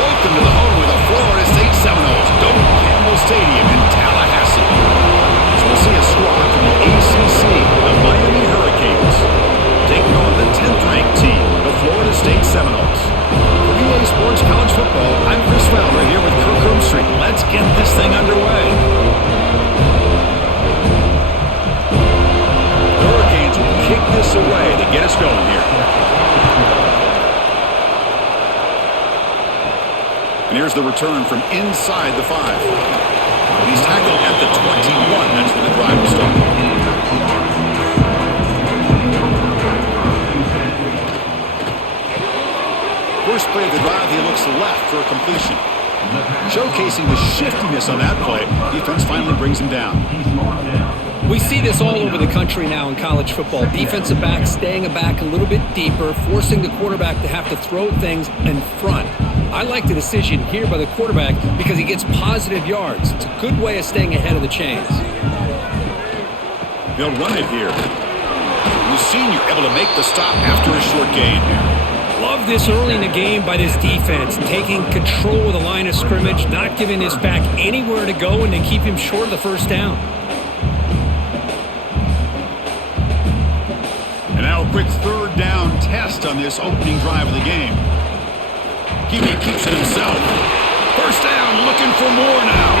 Welcome to the home of the Florida State Seminoles, Doak Campbell Stadium in Tallahassee. So we'll see a squad from the ACC, the Miami Hurricanes, taking on the 10th-ranked team, the Florida State Seminoles. For EA Sports College Football, I'm Chris Fowler here with Kirk Herbstreit. Let's get this thing underway. The Hurricanes will kick this away to get us going here. And here's the return from inside the 5. He's tackled at the 21. That's where the drive will start. First play of the drive, he looks left for a completion. Showcasing the shiftiness on that play, defense finally brings him down. We see this all over the country now in college football. Defensive backs staying back a little bit deeper, forcing the quarterback to have to throw things in front. I like the decision here by the quarterback because he gets positive yards. It's a good way of staying ahead of the chains. They'll run it here. The senior able to make the stop after a short gain. Love this early in the game by this defense, taking control of the line of scrimmage, not giving this back anywhere to go, and then keep him short of the first down. And now a quick third down test on this opening drive of the game. He keeps it himself. First down, looking for more now.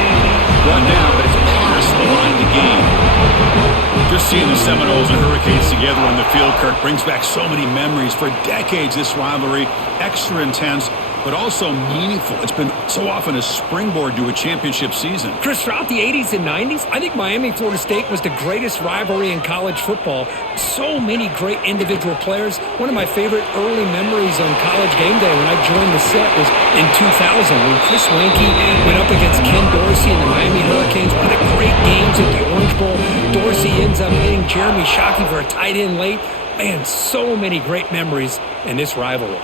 Run down, but it's past the line to gain. Just seeing the Seminoles and Hurricanes together on the field, Kirk, brings back so many memories. For decades, this rivalry, extra intense, but also meaningful. It's been so often a springboard to a championship season. Chris, throughout the 80s and 90s, I think Miami-Florida State was the greatest rivalry in college football. So many great individual players. One of my favorite early memories on College Game Day when I joined the set was in 2000 when Chris Weinke went up against Ken Dorsey and the Miami Hurricanes. One of the great games at the Orange Bowl. Dorsey ends up hitting Jeremy Shockey for a tight end late. Man, so many great memories in this rivalry.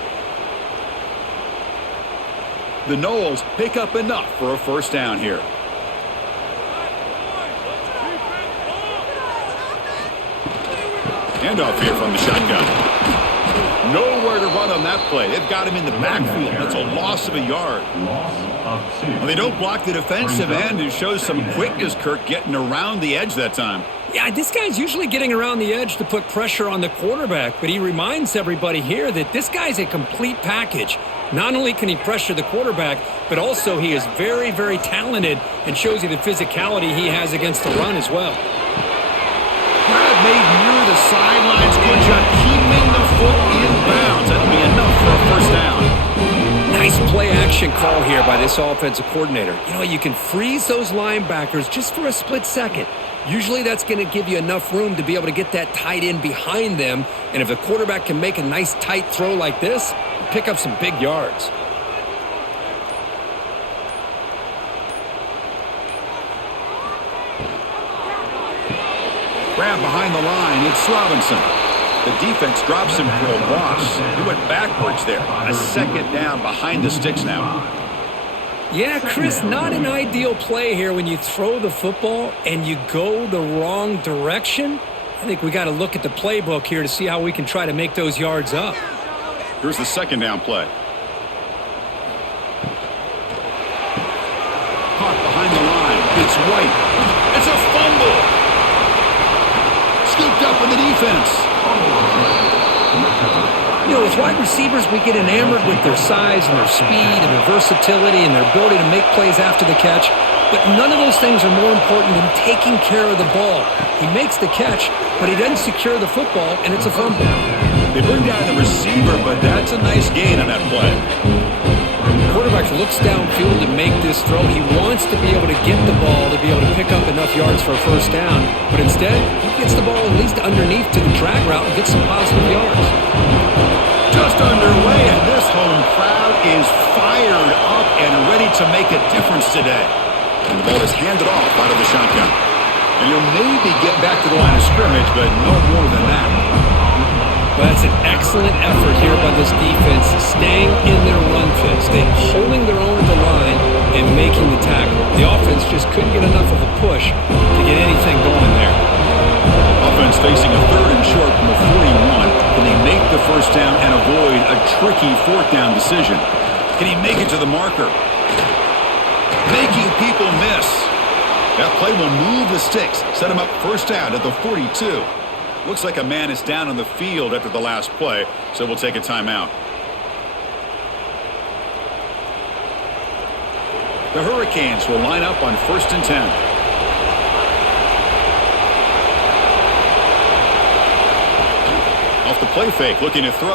The Noles pick up enough for a first down here. Handoff here from the shotgun. Nowhere to run on that play. They've got him in the backfield. That's a loss of a yard. Well, they don't block the defensive end. It shows some quickness, Kirk, getting around the edge that time. Yeah, this guy's usually getting around the edge to put pressure on the quarterback, but he reminds everybody here that this guy's a complete package. Not only can he pressure the quarterback, but also he is very, very talented and shows you the physicality he has against the run as well. Grab made near the sidelines. Good job keeping the foot in bounds. That'll be enough for a first down. Nice play-action call here by this offensive coordinator. You know, you can freeze those linebackers just for a split second. Usually that's going to give you enough room to be able to get that tight end behind them. And if the quarterback can make a nice tight throw like this, pick up some big yards. Grab behind the line. It's Robinson. The defense drops him for a loss. He went backwards there. A second down behind the sticks now. Yeah, Chris, not an ideal play here when you throw the football and you go the wrong direction. I think we got to look at the playbook here to see how we can try to make those yards up. Here's the second down play. Caught behind the line. It's White. It's a fumble. Scooped up in the defense. You know, with wide receivers, we get enamored with their size and their speed and their versatility and their ability to make plays after the catch. But none of those things are more important than taking care of the ball. He makes the catch, but he doesn't secure the football, and it's a fumble. They bring down the receiver, but that's a nice gain on that play. The quarterback looks downfield to make this throw. He wants to be able to get the ball to be able to pick up enough yards for a first down. But instead, he gets the ball at least underneath to the drag route and gets some positive yards. Just underway, and this home crowd is fired up and ready to make a difference today. And the ball is handed off out of the shotgun. And you'll maybe get back to the line of scrimmage, but no more than that. Well, that's an excellent effort here by this defense, staying in their run fit, staying holding their own at the line and making the tackle. The offense just couldn't get enough of a push to get anything going there. Offense facing a third and short from the 41. Can they make the first down and avoid a tricky fourth down decision? Can he make it to the marker? Making people miss. That play will move the sticks, set him up first down at the 42. Looks like a man is down on the field after the last play, so we'll take a timeout. The Hurricanes will line up on 1st and 10. Off the play fake, looking to throw.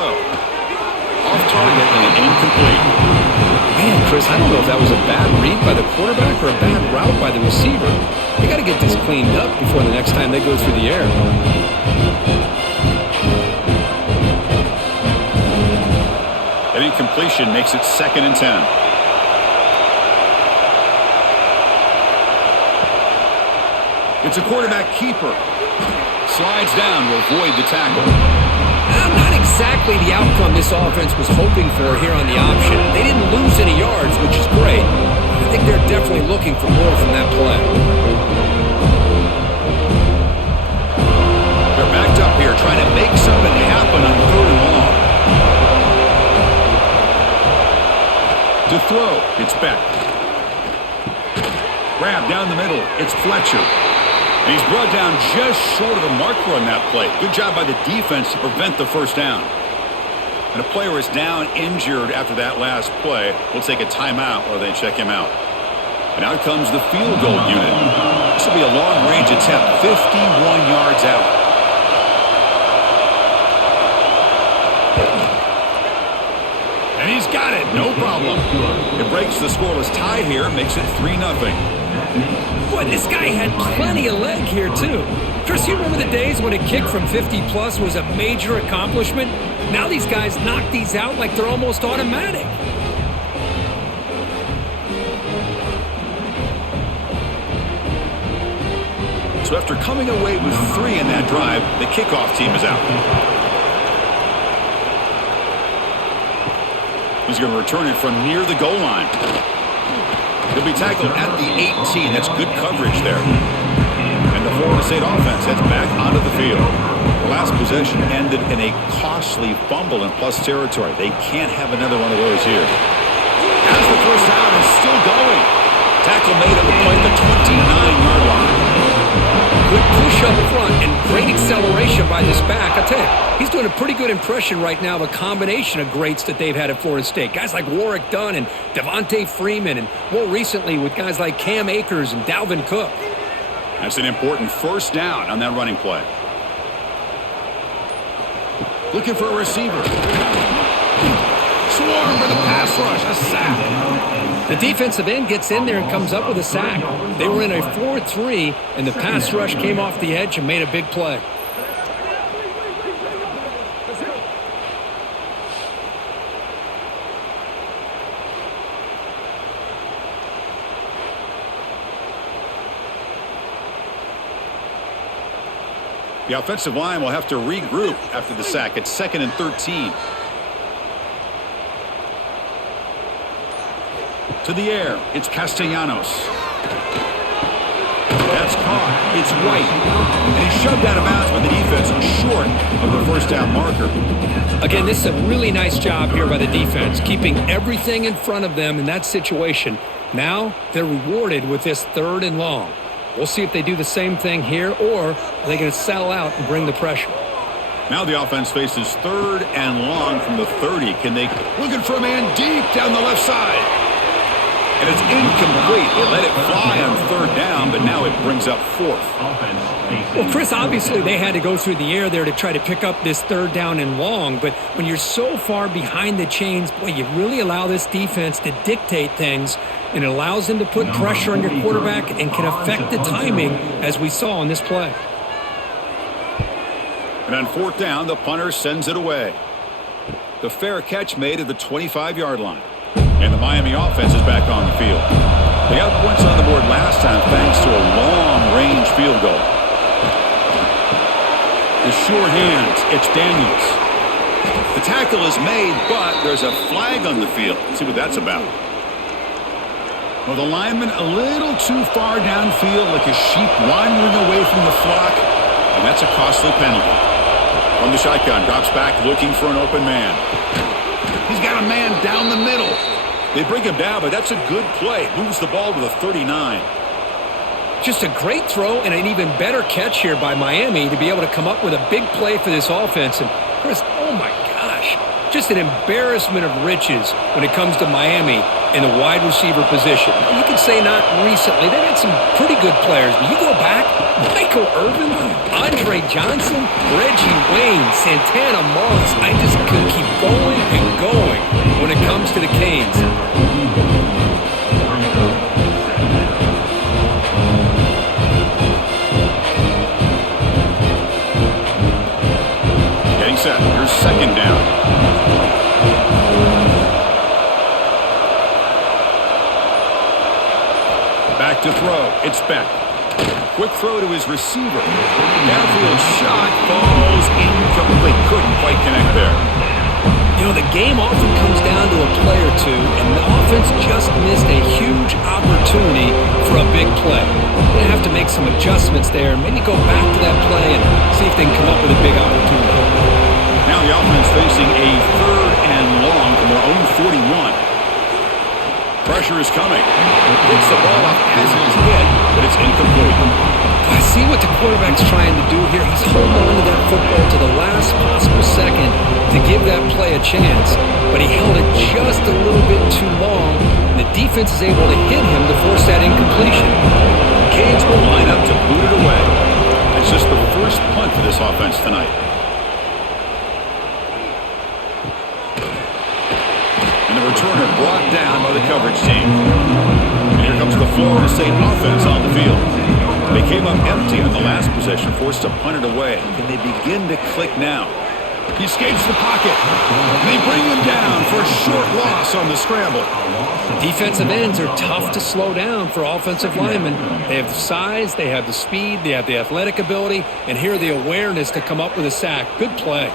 Off target and incomplete. Man, Chris, I don't know if that was a bad read by the quarterback or a bad route by the receiver. They got to get this cleaned up before the next time they go through the air. An incompletion makes it 2nd and 10. It's a quarterback keeper. Slides down to avoid the tackle. Not exactly the outcome this offense was hoping for here on the option. They didn't lose any yards, which is great. I think they're definitely looking for more from that play. They're backed up here trying to make something happen on 3rd and long. To throw, it's Beck. Grab down the middle, it's Fletcher. And he's brought down just short of the marker on that play. Good job by the defense to prevent the first down. And a player is down injured after that last play. We'll take a timeout while they check him out. And out comes the field goal unit. This will be a long-range attempt, 51 yards out. And he's got it, no problem. It breaks the scoreless tie here, makes it 3-0. Boy, this guy had plenty of leg here, too. Chris, you remember the days when a kick from 50-plus was a major accomplishment? Now these guys knock these out like they're almost automatic. So after coming away with 3 in that drive, the kickoff team is out. He's going to return it from near the goal line. He'll be tackled at the 18. That's good coverage there. And the Florida State offense heads back onto the field. The last possession ended in a costly fumble in plus territory. They can't have another one of those here. As the first down is still going. Tackle made at the play at the 29-yard line. Good push up front and great acceleration by this back. I tell you, he's doing a pretty good impression right now of a combination of greats that they've had at Florida State. Guys like Warwick Dunn and Devontae Freeman, and more recently with guys like Cam Akers and Dalvin Cook. That's an important first down on that running play. Looking for a receiver. Swarm for the pass rush, a sack. The defensive end gets in there and comes up with a sack. They were in a 4-3, and the pass rush came off the edge and made a big play. The offensive line will have to regroup after the sack. It's 2nd and 13. To the air, it's Castellanos. That's caught. It's White. And he's shoved out of bounds by the defense short of the first down marker. Again, this is a really nice job here by the defense, keeping everything in front of them in that situation. Now they're rewarded with this 3rd and long. We'll see if they do the same thing here, or are they going to sell out and bring the pressure? Now the offense faces 3rd and long from the 30. Can they... Looking for a man deep down the left side. And it's incomplete. They let it fly on 3rd down, but now it brings up 4th. Well, Chris, obviously they had to go through the air there to try to pick up this 3rd down and long, but when you're so far behind the chains, boy, you really allow this defense to dictate things, and it allows them to put pressure on your quarterback and can affect the timing, as we saw on this play. And on 4th down, the punter sends it away. The fair catch made at the 25-yard line. And the Miami offense is back on the field. They got points on the board last time thanks to a long-range field goal. The sure hands, it's Daniels. The tackle is made, but there's a flag on the field. Let's see what that's about. Well, the lineman a little too far downfield, like a sheep wandering away from the flock, and that's a costly penalty. From the shotgun, drops back looking for an open man. He's got a man down the middle. They bring him down, but that's a good play. Moves the ball to the 39. Just a great throw and an even better catch here by Miami to be able to come up with a big play for this offense. And Chris, oh my gosh, just an embarrassment of riches when it comes to Miami in the wide receiver position. Now, you could say not recently. They've had some pretty good players, but you go back, Michael Irvin, Andre Johnson, Reggie Wayne, Santana Moss. I just could keep going and going when it comes to the Canes. Set. Here's second down. Back to throw. It's Beck. Quick throw to his receiver. Downfield shot falls incomplete. Couldn't quite connect there. You know, the game often comes down to a play or two, and the offense just missed a huge opportunity for a big play. They're going to have to make some adjustments there, maybe go back to that play and see if they can come up with a big opportunity. Now the offense facing a third and long from their own 41. Pressure is coming. Hits the ball up as it is hit, but it's incomplete. I see what the quarterback's trying to do here. He's holding on to that football to the last possible second to give that play a chance, but he held it just a little bit too long, and the defense is able to hit him to force that incompletion. Canes will line up to boot it away. It's just the first punt for this offense tonight. And the returner brought down by the coverage team. And here comes the Florida State offense on the field. They came up empty on the last possession, forced to punt it away. Can they begin to click now? He escapes the pocket. They bring him down for a short loss on the scramble. Defensive ends are tough to slow down for offensive linemen. They have the size, they have the speed, they have the athletic ability, and here the awareness to come up with a sack. Good play.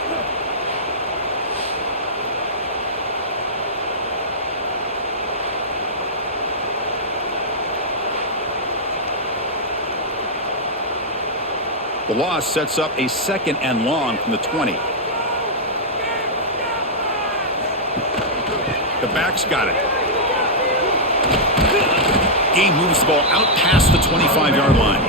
The loss sets up a second and long from the 20. The back's got it. Game moves the ball out past the 25-yard line.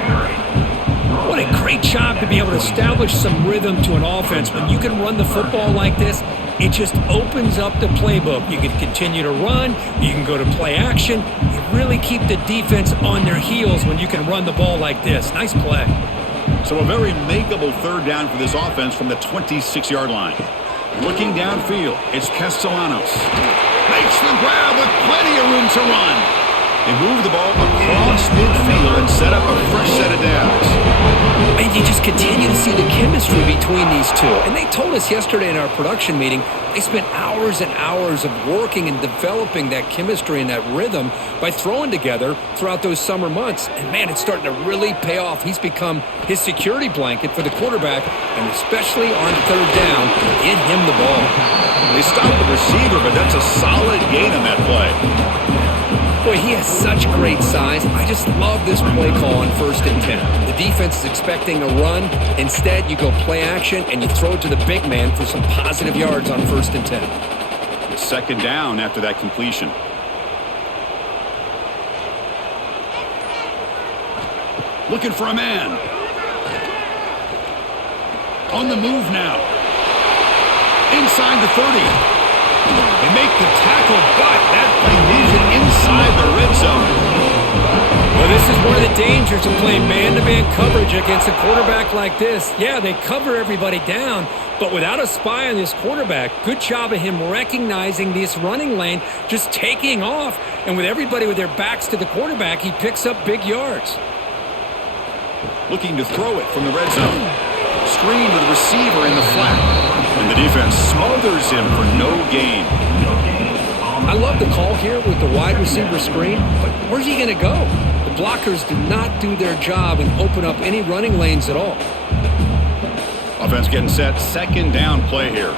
What a great job to be able to establish some rhythm to an offense. When you can run the football like this, it just opens up the playbook. You can continue to run. You can go to play action. You really keep the defense on their heels when you can run the ball like this. Nice play. So a very makeable third down for this offense from the 26-yard line. Looking downfield, it's Castellanos. Makes the grab with plenty of room to run. They move the ball across midfield and set up a fresh set of downs. And you just continue to see the chemistry between these two. And they told us yesterday in our production meeting, they spent hours and hours of working and developing that chemistry and that rhythm by throwing together throughout those summer months. And man, it's starting to really pay off. He's become his security blanket for the quarterback, and especially on third down, get him the ball. They stop the receiver, but that's a solid gain on that play. Boy, he has such great size. I just love this play call on 1st and 10. The defense is expecting a run. Instead, you go play action, and you throw it to the big man for some positive yards on 1st and 10. Second down after that completion. Looking for a man. On the move now. Inside the 30. They make the tackle, but that play leaves it inside the red zone. Well, this is one of the dangers of playing man-to-man coverage against a quarterback like this. Yeah, they cover everybody down, but without a spy on this quarterback, good job of him recognizing this running lane, just taking off, and with everybody with their backs to the quarterback, he picks up big yards. Looking to throw it from the red zone. Screen with the receiver in the flat. And the defense smothers him for no gain. I love the call here with the wide receiver screen, but where's he going to go? The blockers did not do their job and open up any running lanes at all. Offense getting set. Second down play here.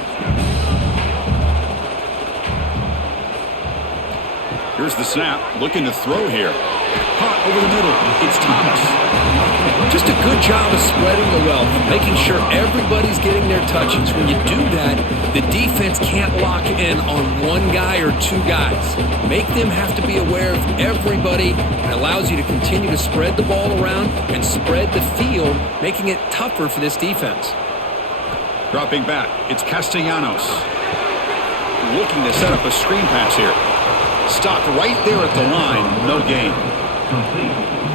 Here's the snap. Looking to throw here. Caught over the middle. It's Thomas. Just a good job of spreading the wealth, making sure everybody's getting their touches. When you do that, the defense can't lock in on one guy or two guys. Make them have to be aware of everybody, and allows you to continue to spread the ball around and spread the field, making it tougher for this defense. Dropping back, it's Castellanos. Looking to set up a screen pass here. Stopped right there at the line, no gain.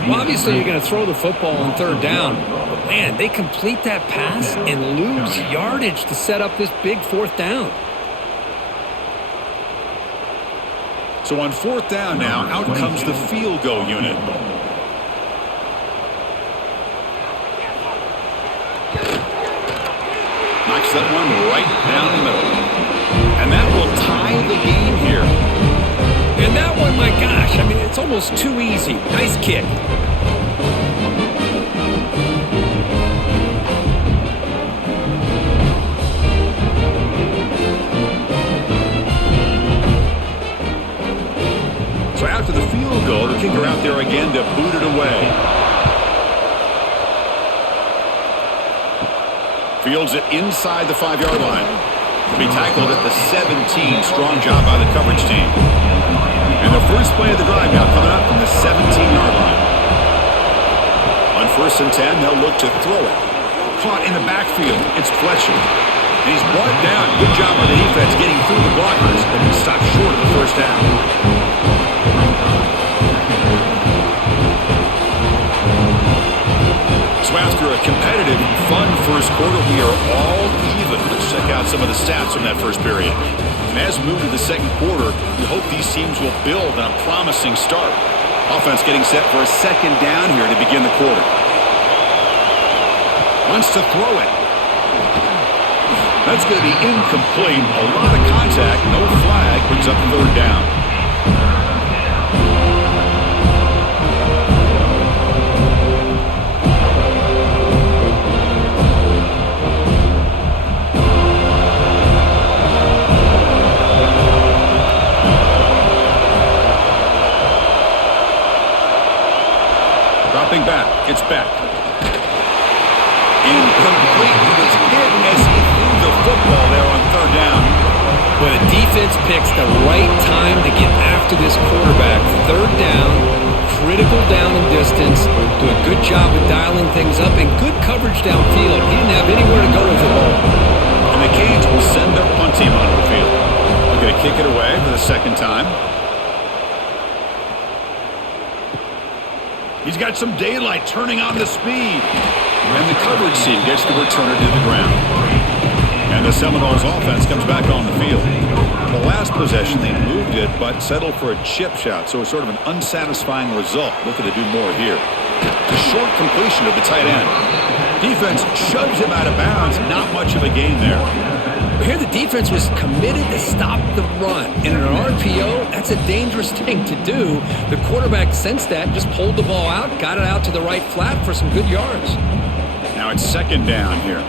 Well, obviously, you're going to throw the football on third down. But, man, they complete that pass and lose yardage to set up this big fourth down. So on fourth down now, out comes the field goal unit. Knocks that one right down the middle. And that will tie the game here. And that one, my gosh, I mean, it's almost too easy. Nice kick. So after the field goal, the kicker out there again to boot it away. Fields it inside the 5-yard line. To be tackled at the 17. Strong job by the coverage team. And the first play of the drive now coming up from the 17-yard line. On 1st and 10, they'll look to throw it. Caught in the backfield, it's Fletcher. And he's brought down. Good job by the defense getting through the blockers, but he stopped short of the first down. So after a competitive, fun first quarter, we are all even. Let's check out some of the stats from that first period. And as we move to the second quarter, we hope these teams will build on a promising start. Offense getting set for a second down here to begin the quarter. Wants to throw it. That's going to be incomplete. A lot of contact, no flag, brings up third down. Dropping back, it's back. Incomplete. He was hidden as he threw the football there on third down. But the defense picks the right time to get after this quarterback. Third down, critical down and distance. Do a good job of dialing things up and good coverage downfield. He didn't have anywhere to go with the ball. And the Canes will send their punt team onto the field. They're going to kick it away for the second time. He's got some daylight turning on the speed. And the coverage team gets the returner to the ground. And the Seminoles offense comes back on the field. The last possession, they moved it, but settled for a chip shot. So it's sort of an unsatisfying result. Looking to do more here. A short completion of the tight end. Defense shoves him out of bounds. Not much of a gain there. Here the defense was committed to stop the run. In an RPO, that's a dangerous thing to do. The quarterback sensed that, just pulled the ball out, got it out to the right flat for some good yards. Now it's second down here.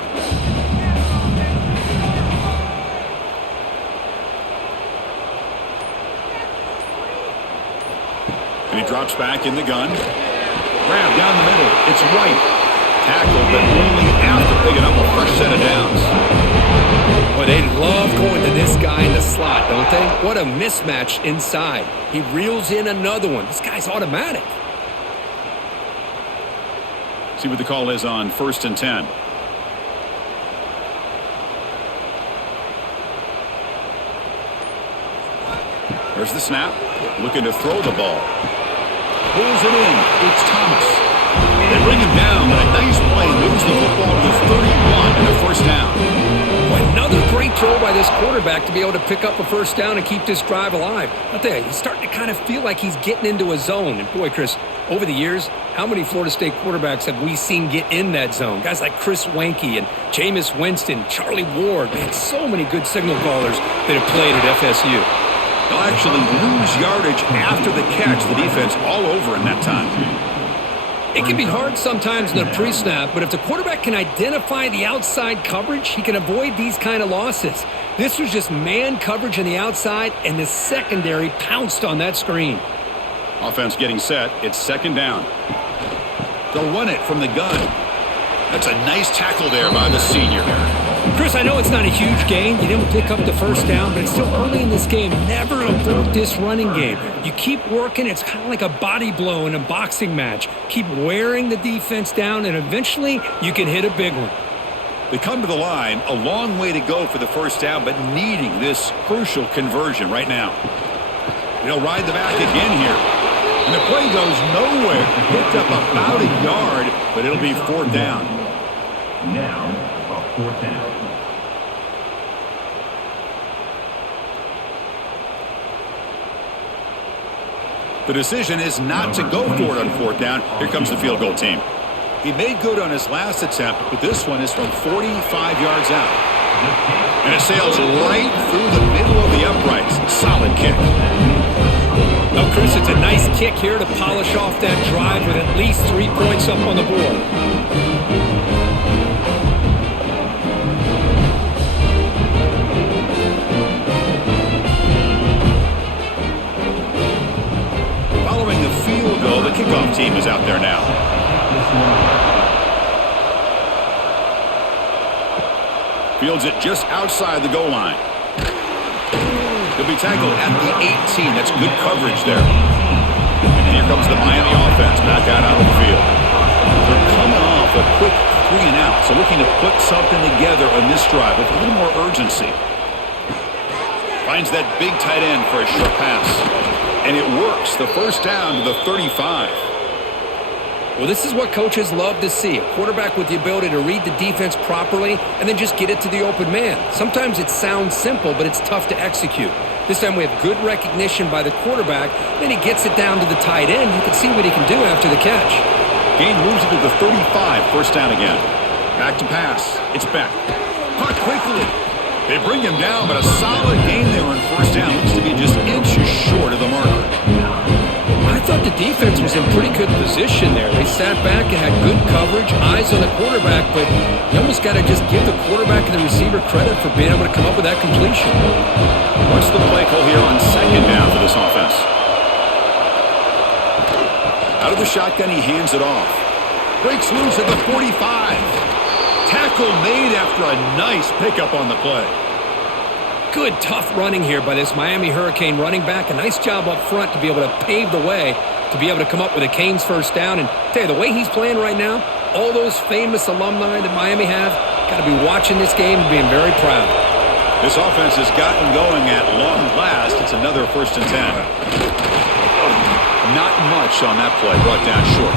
And he drops back in the gun. Grab down the middle. It's right. Tackled, but only after picking up a fresh set of downs. Well, they love going to this guy in the slot, don't they? What a mismatch inside. He reels in another one. This guy's automatic. See what the call is on 1st and 10. There's the snap. Looking to throw the ball. Pulls it in. It's Thomas. They bring him down, but a nice play moves the football to 31 and a first down. Well, another great throw by this quarterback to be able to pick up a first down and keep this drive alive. I'll tell you, he's starting to kind of feel like he's getting into a zone. And boy, Chris, over the years, how many Florida State quarterbacks have we seen get in that zone? Guys like Chris Wenke and Jameis Winston, Charlie Ward. Man, so many good signal callers that have played at FSU. They'll actually lose yardage after the catch. The defense all over in that time. It can be hard sometimes in the pre-snap, but if the quarterback can identify the outside coverage, he can avoid these kind of losses. This was just man coverage on the outside, and the secondary pounced on that screen. Offense getting set. It's second down. They'll run it from the gun. That's a nice tackle there by the senior. Chris, I know it's not a huge gain. You didn't pick up the first down, but it's still early in this game. Never abort this running game. You keep working. It's kind of like a body blow in a boxing match. Keep wearing the defense down, and eventually you can hit a big one. They come to the line. A long way to go for the first down, but needing this crucial conversion right now. They'll ride the back again here. And the play goes nowhere. Picked up about a yard, but it'll be fourth down. Now, a fourth down. The decision is not to go for it on fourth down. Here comes the field goal team. He made good on his last attempt, but this one is from 45 yards out. And it sails right through the middle of the uprights. Solid kick. Well, Chris, it's a nice kick here to polish off that drive with at least 3 points up on the board. Following the field goal, the kickoff team is out there now. Fields it just outside the goal line. He'll be tackled at the 18. That's good coverage there. And here comes the Miami offense back out on the field. They're coming off a quick 3 and out, so looking to put something together on this drive with a little more urgency. Finds that big tight end for a short pass. And it works. The first down to the 35. Well, this is what coaches love to see. A quarterback with the ability to read the defense properly and then just get it to the open man. Sometimes it sounds simple, but it's tough to execute. This time we have good recognition by the quarterback. Then he gets it down to the tight end. You can see what he can do after the catch. Gain moves it to the 35. First down again. Back to pass. It's back. Caught quickly. They bring him down, but a solid gain there on first down. Looks to be just inches short of the marker. I thought the defense was in pretty good position there. They sat back and had good coverage, eyes on the quarterback, but you almost got to just give the quarterback and the receiver credit for being able to come up with that completion. What's the play call here on second down for this offense? Out of the shotgun, he hands it off. Breaks loose at the 45. Tackle made after a nice pickup on the play. Good, tough running here by this Miami Hurricane running back. A nice job up front to be able to pave the way to be able to come up with a Canes first down. And tell you, the way he's playing right now, all those famous alumni that Miami have got to be watching this game and being very proud. This offense has gotten going at long last. It's another 1st and 10. Not much on that play, brought down short.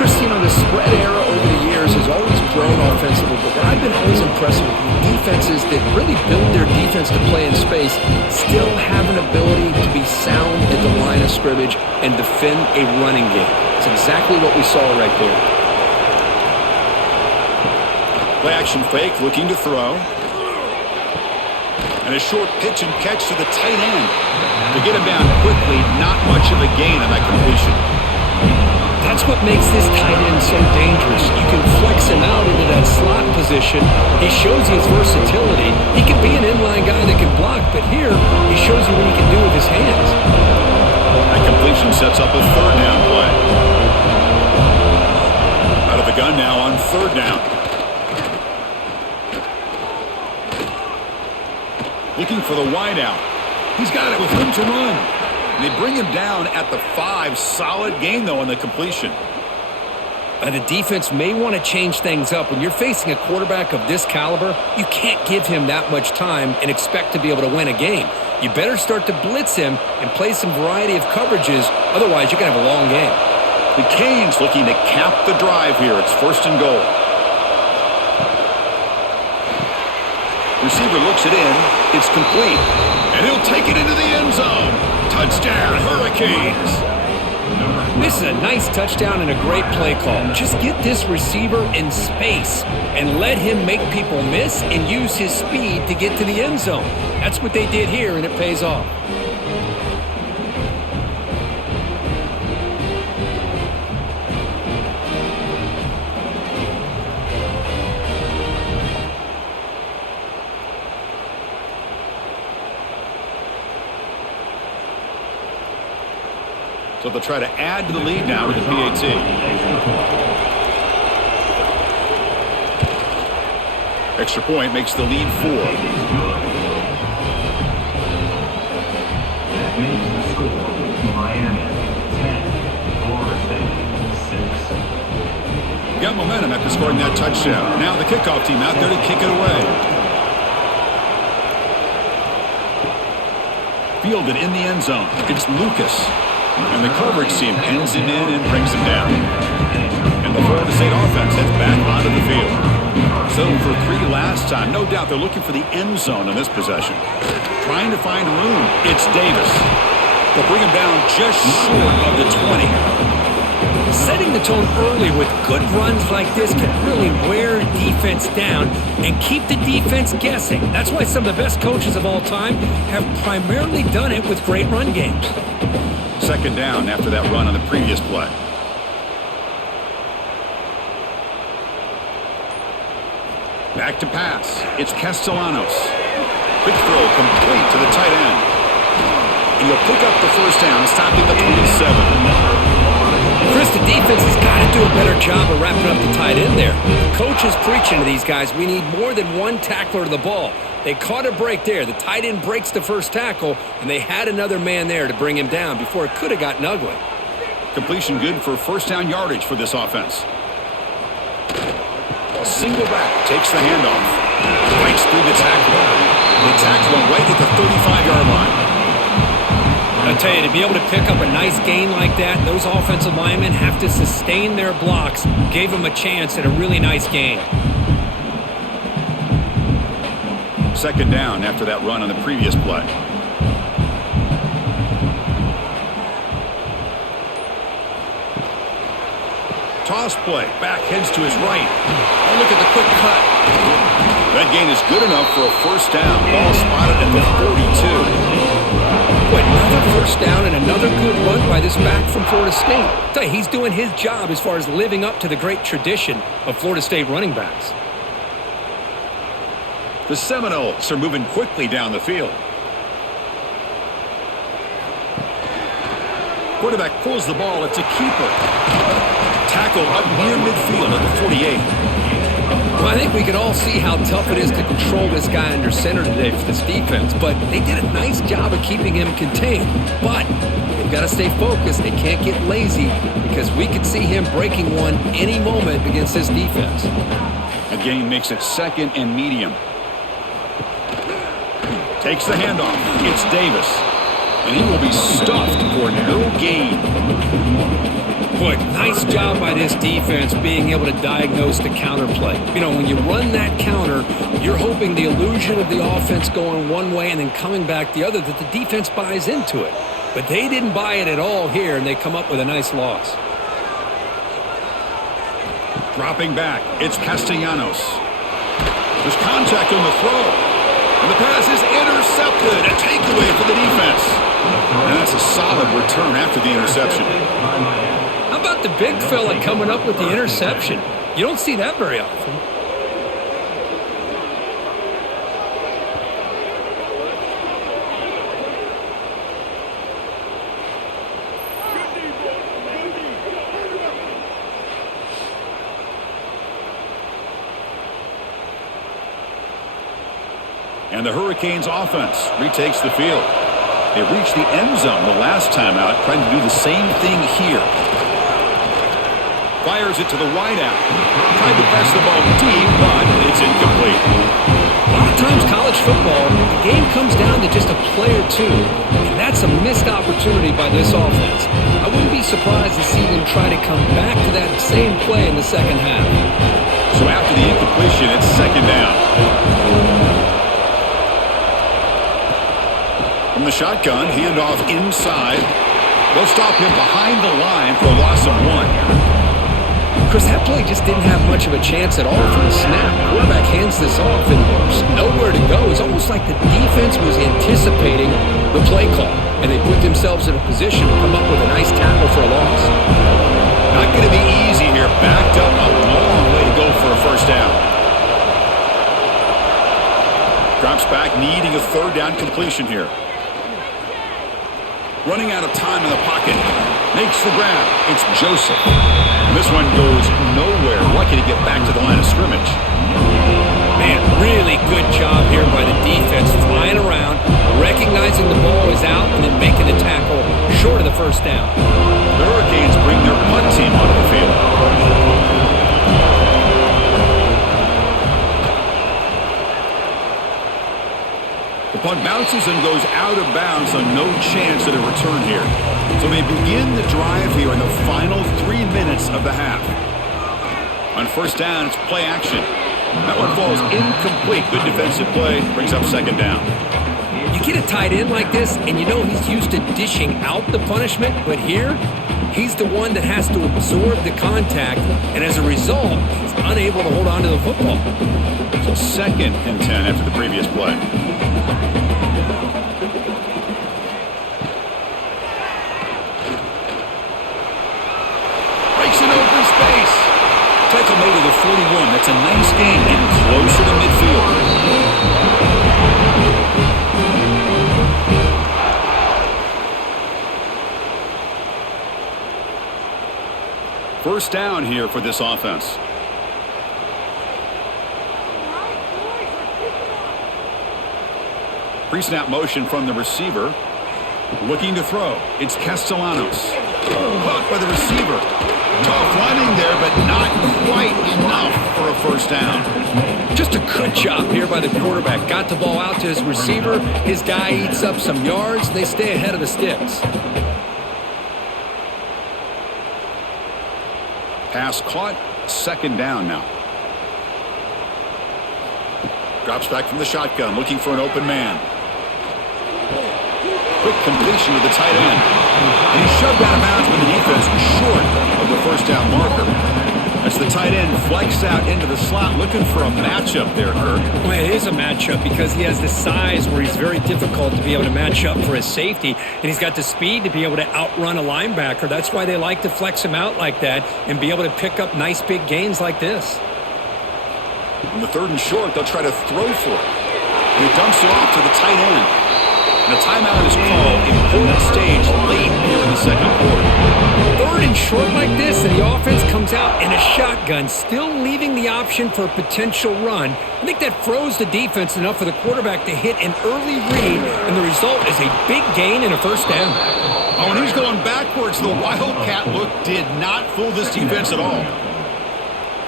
Christine, the spread era over the years has always grown offensively, but what I've been always impressed with defenses that really build their defense to play in space still have an ability to be sound at the line of scrimmage and defend a running game. It's exactly what we saw right there. Play action fake, looking to throw. And a short pitch and catch to the tight end. To get him down quickly, not much of a gain on that completion. That's what makes this tight end so dangerous. You can flex him out into that slot position. He shows his versatility. He can be an inline guy that can block, but here he shows you what he can do with his hands. That completion sets up a third down play. Out of the gun now on third down. Looking for the wideout. He's got it with room to run. They bring him down at the 5. Solid gain, though, on the completion. The defense may want to change things up. When you're facing a quarterback of this caliber, you can't give him that much time and expect to be able to win a game. You better start to blitz him and play some variety of coverages. Otherwise, you're going to have a long game. The Canes looking to cap the drive here. It's 1st and goal. Receiver looks it in. It's complete. And he'll take it into the end zone. Touchdown, Hurricanes. This is a nice touchdown and a great play call. Just get this receiver in space and let him make people miss and use his speed to get to the end zone. That's what they did here, and it pays off. So they'll try to add to the lead now with the PAT. Extra point makes the lead 4. That makes the score Miami 10, Florida State 6. Got momentum after scoring that touchdown. Now the kickoff team out there to kick it away. Fielded in the end zone. It's Lucas. And the coverage team pins him in and brings him down. And the Florida State offense heads back onto the field. So for 3 last time. No doubt they're looking for the end zone in this possession. Trying to find room. It's Davis. They'll bring him down just short of the 20. Setting the tone early with good runs like this can really wear defense down and keep the defense guessing. That's why some of the best coaches of all time have primarily done it with great run games. Second down after that run on the previous play. Back to pass. It's Castellanos. Quick throw complete to the tight end. And he'll pick up the first down, stopping the 27. Chris, the defense has got to do a better job of wrapping up the tight end there. The coach is preaching to these guys, we need more than one tackler to the ball. They caught a break there. The tight end breaks the first tackle, and they had another man there to bring him down before it could have gotten ugly. Completion good for first down yardage for this offense. A single back takes the handoff. Breaks through the tackle. They tackle him right at the 35-yard line. I tell you, to be able to pick up a nice gain like that, those offensive linemen have to sustain their blocks. Gave them a chance at a really nice gain. Second down after that run on the previous play. Toss play. Back heads to his right. Oh, look at the quick cut. That gain is good enough for a first down. Ball spotted at the 42. Another first down and another good run by this back from Florida State. I tell you, he's doing his job as far as living up to the great tradition of Florida State running backs. The Seminoles are moving quickly down the field. Quarterback pulls the ball. It's a keeper. Tackle up near midfield at the 48. Well, I think we can all see how tough it is to control this guy under center today for this defense, but they did a nice job of keeping him contained. But they've got to stay focused. They can't get lazy because we could see him breaking one any moment against this defense. A gain makes it second and medium. Takes the handoff. It's Davis. And he will be stuffed for no gain. Boy, nice job by this defense being able to diagnose the counter play. You know, when you run that counter, you're hoping the illusion of the offense going one way and then coming back the other, that the defense buys into it. But they didn't buy it at all here, and they come up with a nice loss. Dropping back, it's Castellanos. There's contact on the throw. And the pass is intercepted. A takeaway for the defense. And that's a solid return after the interception. How about the big fella coming up with the interception? You don't see that very often. And the Hurricanes offense retakes the field. They reached the end zone the last time out, trying to do the same thing here. Fires it to the wideout. Tried to pass the ball deep, but it's incomplete. A lot of times college football, the game comes down to just a play or two, and that's a missed opportunity by this offense. I wouldn't be surprised to see them try to come back to that same play in the second half. So after the incompletion, it's second down. From the shotgun, handoff inside. They'll stop him behind the line for a loss of 1. Chris, that play just didn't have much of a chance at all from the snap. Quarterback hands this off and there's nowhere to go. It's almost like the defense was anticipating the play call, and they put themselves in a position to come up with a nice tackle for a loss. Not going to be easy here. Backed up a long way to go for a first down. Drops back, needing a third down completion here. Running out of time in the pocket. Makes the grab. It's Joseph. And this one goes nowhere. Lucky to get back to the line of scrimmage. Man, really good job here by the defense, flying around, recognizing the ball is out, and then making the tackle short of the first down. The Hurricanes bring their punt team onto the field. The punt bounces and goes out of bounds, so no chance at a return here. So they begin the drive here in the final 3 minutes of the half. On first down, it's play action. That one falls incomplete. Good defensive play. Brings up second down. You get a tight end like this, and you know he's used to dishing out the punishment, but here, he's the one that has to absorb the contact, and as a result, he's unable to hold on to the football. So 2nd and 10 after the previous play. Breaks an open space. Tackle made to the 41. That's a nice gain, getting closer to midfield. First down here for this offense. Pre-snap motion from the receiver. Looking to throw. It's Castellanos. Caught by the receiver. Tough running there, but not quite enough for a first down. Just a good job here by the quarterback. Got the ball out to his receiver. His guy eats up some yards. They stay ahead of the sticks. Pass caught. Second down now. Drops back from the shotgun, looking for an open man. Quick completion with the tight end. And he's shoved out of bounds with the defense short of the first down marker. As the tight end flex out into the slot, looking for a matchup there, Kirk. Well, it is a matchup because he has the size where he's very difficult to be able to match up for his safety, and he's got the speed to be able to outrun a linebacker. That's why they like to flex him out like that and be able to pick up nice big gains like this. On the 3rd and short, they'll try to throw for it. And he dumps it off to the tight end. And a timeout is called. Important stage late here in the second quarter. 3rd and short like this, and the offense comes out in a shotgun, still leaving the option for a potential run. I think that froze the defense enough for the quarterback to hit an early read, and the result is a big gain and a first down. Oh, and he's going backwards. The Wildcat look did not fool this defense at all.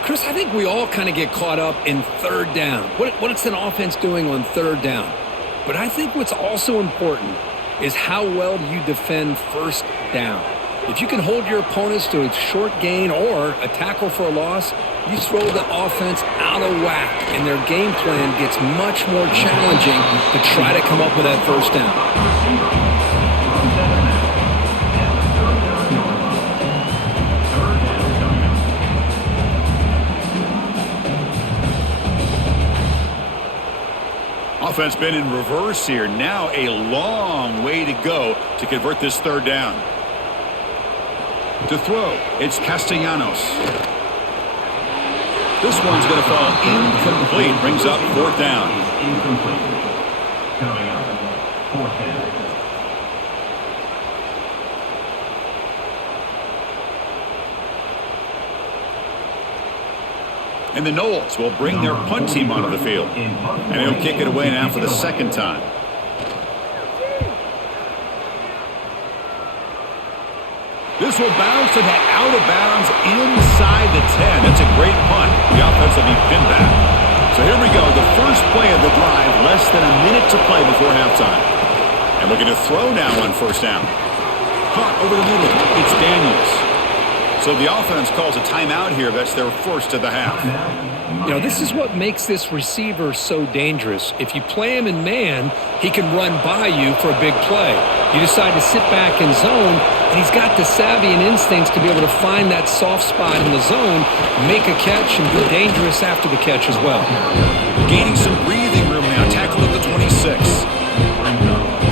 Chris, I think we all kind of get caught up in 3rd down. What's an offense doing on 3rd down? But I think what's also important is how well do you defend first down. If you can hold your opponents to a short gain or a tackle for a loss, you throw the offense out of whack, and their game plan gets much more challenging to try to come up with that first down. Offense been in reverse here. Now a long way to go to convert this 3rd down. To throw, it's Castellanos. This one's going to fall incomplete. Brings up 4th down. Incomplete. Coming up, 4th down. And the Knowles will bring their punt team onto the field. And he'll kick it away now for the 2nd time. This will bounce and head out of bounds inside the 10. That's a great punt. The offense will be pinned back. So here we go. The first play of the drive. Less than a minute to play before halftime. And looking to throw now on first down. Caught over the middle. It's Daniels. So the offense calls a timeout here. That's their first of the half. You know, this is what makes this receiver so dangerous. If you play him in man, he can run by you for a big play. You decide to sit back in zone, and he's got the savvy and instincts to be able to find that soft spot in the zone, make a catch, and be dangerous after the catch as well. Gaining some breathing room now. Tackle at the 26.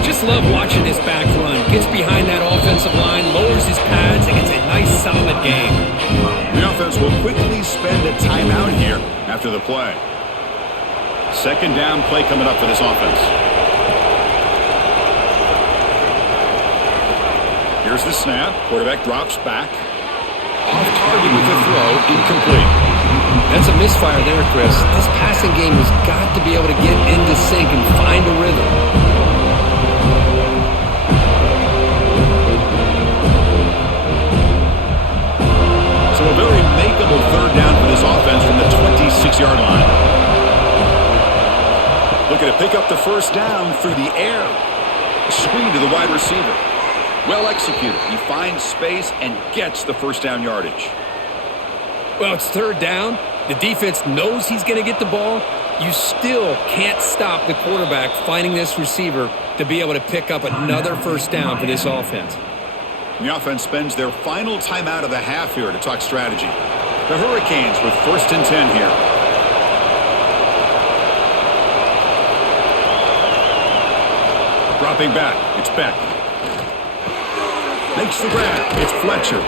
Just love watching this back run. Gets behind that offensive line, lowers his pads, and gets a nice solid game. The offense will quickly spend a timeout here after the play. 2nd down play coming up for this offense. Here's the snap. Quarterback drops back. Off target with the throw. Incomplete. That's a misfire there, Chris. This passing game has got to be able to get into sync and find a rhythm. So a very makeable third down for this offense from the 26-yard line. Looking to pick up the first down through the air. Screen to the wide receiver. Well executed. He finds space and gets the first down yardage. Well, it's third down. The defense knows he's going to get the ball. You still can't stop the quarterback finding this receiver to be able to pick up another first down for this offense. The offense spends their final timeout of the half here to talk strategy. The Hurricanes with 1st and 10 here. Dropping back. It's Beck. Makes the grab. It's Fletcher.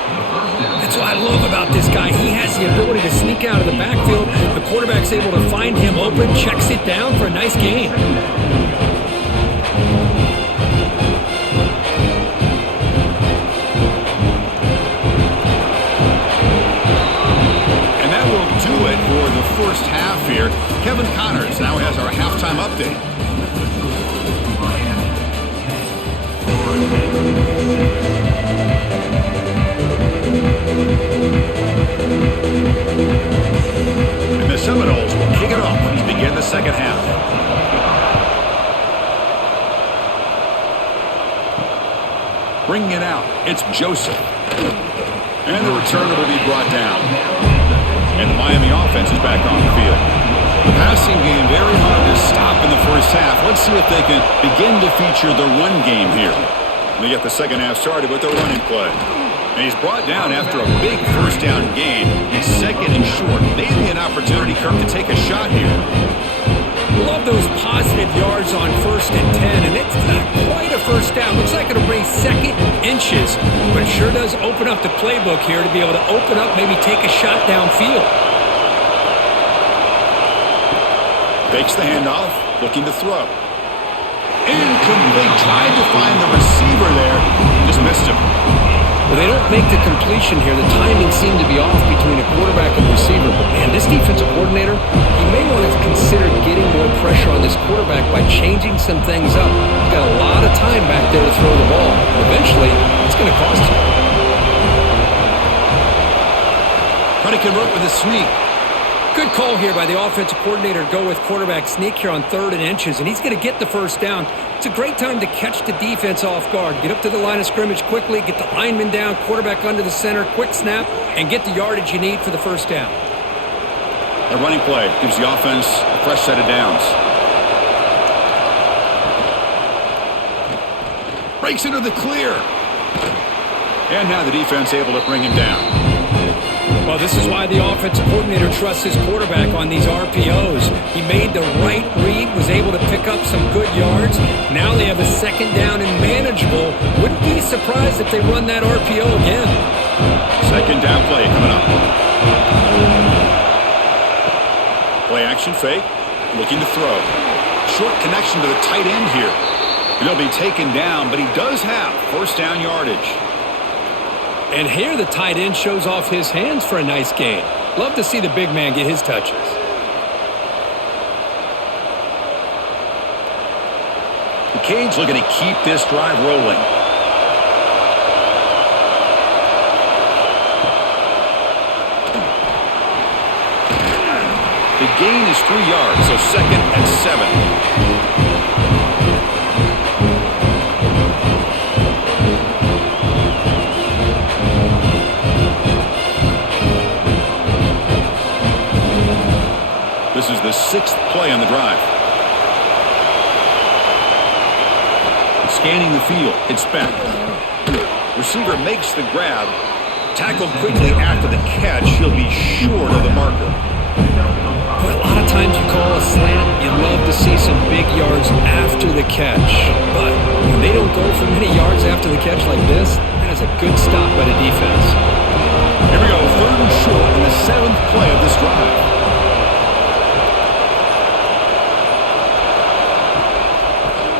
That's what I love about this guy. He has the ability to sneak out of the backfield. The quarterback's able to find him open, checks it down for a nice gain. And that will do it for the first half here. Kevin Connors now has our halftime update. And the Seminoles will kick it off as we begin the second half. Bringing it out, it's Joseph. And the returner will be brought down. And the Miami offense is back on the field. The passing game very hard to stop in the first half. Let's see if they can begin to feature the run game here. They get the second half started with their running play. And he's brought down after a big first down gain. He's 2nd and short. Maybe an opportunity, Kirk, to take a shot here. Love those positive yards on 1st and 10, and it's not quite a first down. Looks like it'll bring 2nd inches, but it sure does open up the playbook here to be able to open up, maybe take a shot downfield. Fakes the handoff, looking to throw. Incomplete. Tried to find the receiver there. Just missed him. Well, they don't make the completion here. The timing seemed to be off between a quarterback and receiver. But, man, this defensive coordinator, he may want to consider getting more pressure on this quarterback by changing some things up. He's got a lot of time back there to throw the ball. Eventually, it's going to cost him. Trying to convert with a sneak. Good call here by the offensive coordinator to go with quarterback sneak here on 3rd and inches, and he's going to get the first down. It's a great time to catch the defense off guard. Get up to the line of scrimmage quickly, get the lineman down, quarterback under the center, quick snap, and get the yardage you need for the first down. A running play gives the offense a fresh set of downs. Breaks into the clear. And now the defense able to bring him down. Well, this is why the offensive coordinator trusts his quarterback on these RPOs. He made the right read, was able to pick up some good yards. Now they have a 2nd down and manageable. Wouldn't be surprised if they run that RPO again. 2nd down play coming up. Play action fake, looking to throw. Short connection to the tight end here. And he'll be taken down, but he does have first down yardage. And here the tight end shows off his hands for a nice gain. Love to see the big man get his touches. The Canes looking to keep this drive rolling. The gain is 3 yards, so 2nd and 7. This is the 6th play on the drive. Scanning the field, it's back. Receiver makes the grab. Tackled quickly after the catch. He'll be short of the marker. But a lot of times you call a slant, you love to see some big yards after the catch. But when they don't go for many yards after the catch like this, that is a good stop by the defense. Here we go, 3rd and short in the 7th play of this drive.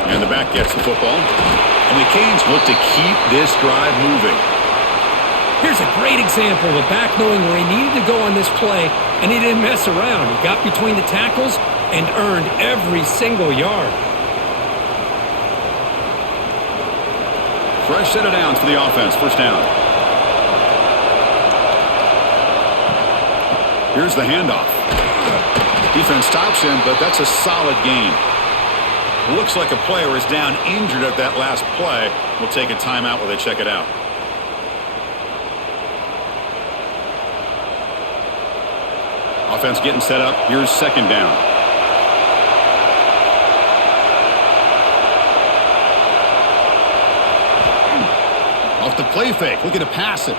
And the back gets the football. And the Canes look to keep this drive moving. Here's a great example of a back knowing where he needed to go on this play, and he didn't mess around. He got between the tackles and earned every single yard. Fresh set of downs for the offense. First down. Here's the handoff. Defense stops him, but that's a solid gain. Looks like a player is down injured at that last play. We'll take a timeout while they check it out. Offense getting set up. Here's second down. Off the play fake. Looking to pass it.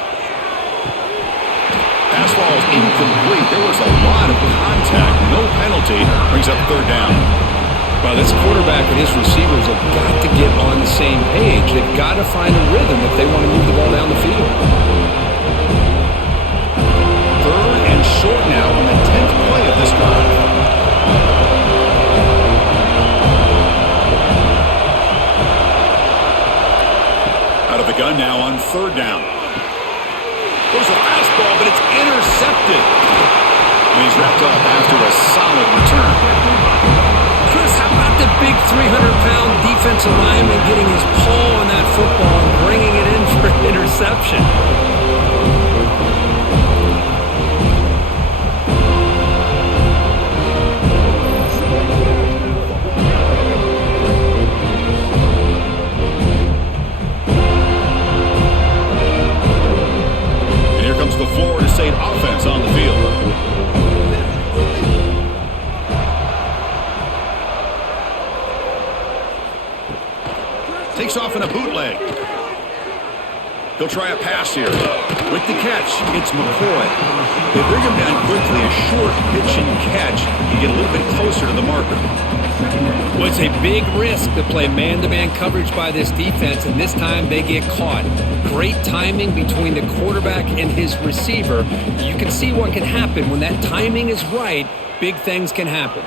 Pass ball is incomplete. There was a lot of contact. No penalty. Brings up third down. Well, this quarterback and his receivers have got to get on the same page. They've got to find a rhythm if they want to move the ball down the field. Third and short now on the 10th play of this drive. Out of the gun now on third down. There's a fastball, but it's intercepted. And he's wrapped up after a solid return. Chris, how about the big 300-pound defensive lineman getting his paw on that football and bringing it in for an interception? And here comes the Florida State offense on the field. Takes off in a bootleg. He'll try a pass here. With the catch, it's McCoy. They bring him down quickly. A short pitch and catch. You get a little bit closer to the marker. Well, it's a big risk to play man-to-man coverage by this defense, and this time they get caught. Great timing between the quarterback and his receiver. You can see what can happen when that timing is right. Big things can happen.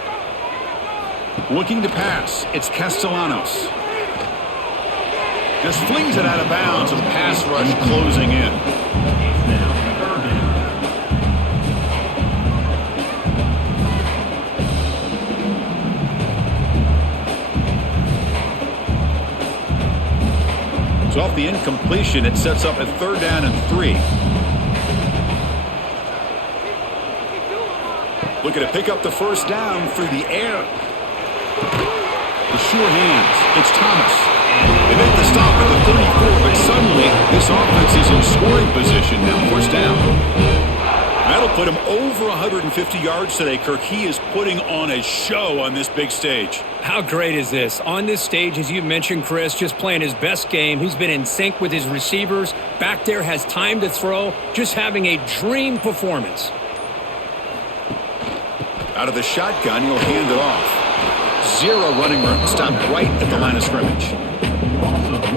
Looking to pass. It's Castellanos. Just flings it out of bounds with the pass rush closing in. So off the incompletion, it sets up a third down and 3. Looking to pick up the first down through the air. The sure hands. It's Thomas. They make the stop at the 34, but suddenly this offense is in scoring position now. First down. That'll put him over 150 yards today, Kirk. He is putting on a show on this big stage. How great is this? On this stage, as you mentioned, Chris, just playing his best game. He's been in sync with his receivers. Back there, has time to throw. Just having a dream performance. Out of the shotgun, he'll hand it off. Zero running room. Stopped right at the line of scrimmage.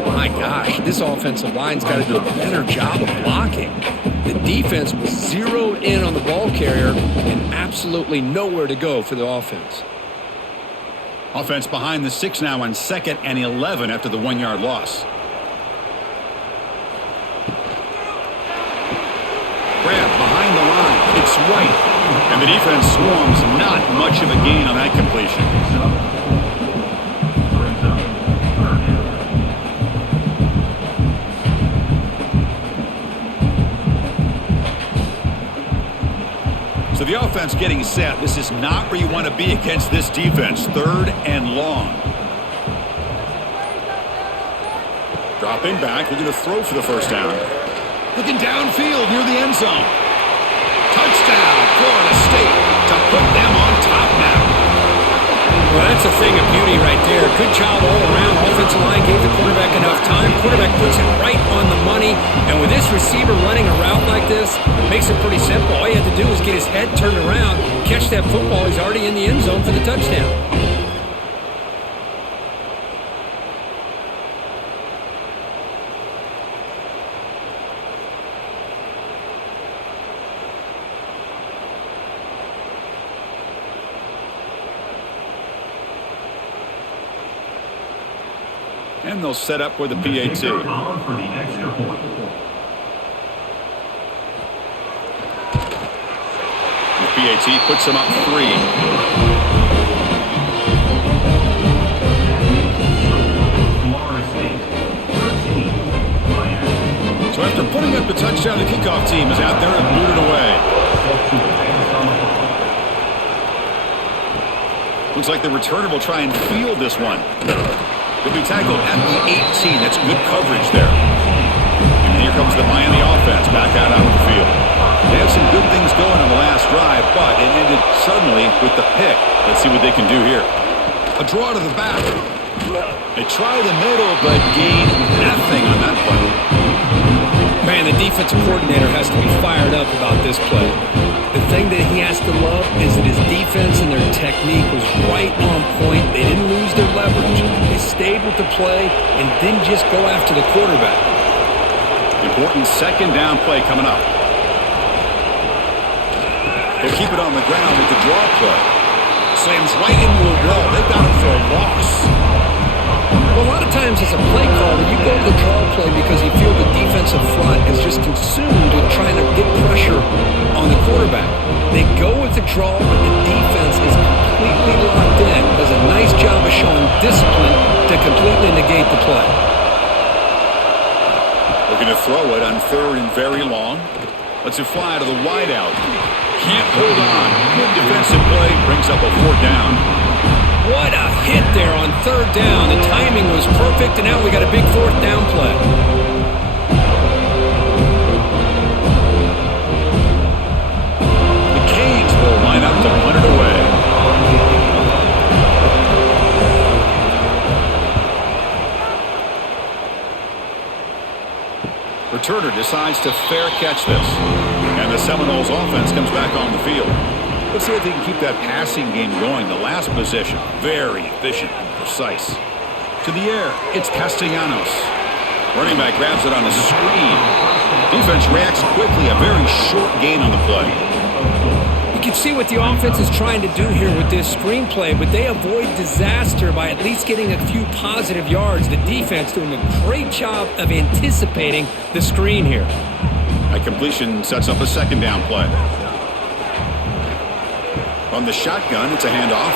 My gosh, this offensive line's got to do a better job of blocking. The defense was zeroed in on the ball carrier and absolutely nowhere to go for the offense. Offense behind the 6 now on 2nd and 11 after the 1-yard loss. Grab behind the line. It's White. And the defense swarms. Not much of a gain on that completion. So the offense getting set. This is not where you want to be against this defense. Third and long. Dropping back. Looking to throw for the first down. Looking downfield near the end zone. Touchdown, Florida State, to put them on top now. Well, that's a thing of beauty right there. Good job all around. Offensive line gave the quarterback enough time. Quarterback puts it right on the money. And with this receiver running a route like this, makes it pretty simple. All you have to do is get his head turned around, catch that football. He's already in the end zone for the touchdown. And they'll set up with the PAT. On for the extra point. The PAT puts them up 3. So after putting up the touchdown, the kickoff team is out there and moved it away. Looks like the returner will try and field this one. He'll be tackled at the 18. That's good coverage there. And here comes the Miami offense back out onto the field. They had some good things going on the last drive, but it ended suddenly with the pick. Let's see what they can do here. A draw to the back. They try the middle, but gain nothing on that play. Man, the defensive coordinator has to be fired up about this play. The thing that he has to love is that his defense and their technique was right on point. They didn't lose their leverage. They stayed with the play and didn't just go after the quarterback. Important second down play coming up. They'll keep it on the ground with the draw play. Slams right into a wall. They got him for a loss. Well, a lot of times as a play caller, you go to the draw play because you feel the defensive front is just consumed with trying to get pressure on the quarterback. They go with the draw, but the defense is completely locked in. Does a nice job of showing discipline to completely negate the play. Looking to throw it on 3rd and very long. Lets it fly to the wideout. Can't hold on. Good defensive play. Brings up a 4th down. What a hit there on 3rd down. The timing was perfect, and now we got a big 4th down play. The Canes will line up to punt it away. Returner decides to fair catch this. And the Seminoles offense comes back on the field. Let's see if they can keep that passing game going. The last possession, very efficient and precise. To the air, it's Castellanos. Running back grabs it on the screen. Defense reacts quickly, a very short gain on the play. You can see what the offense is trying to do here with this screenplay, but they avoid disaster by at least getting a few positive yards. The defense doing a great job of anticipating the screen here. That completion sets up a 2nd down play. On the shotgun, it's a handoff.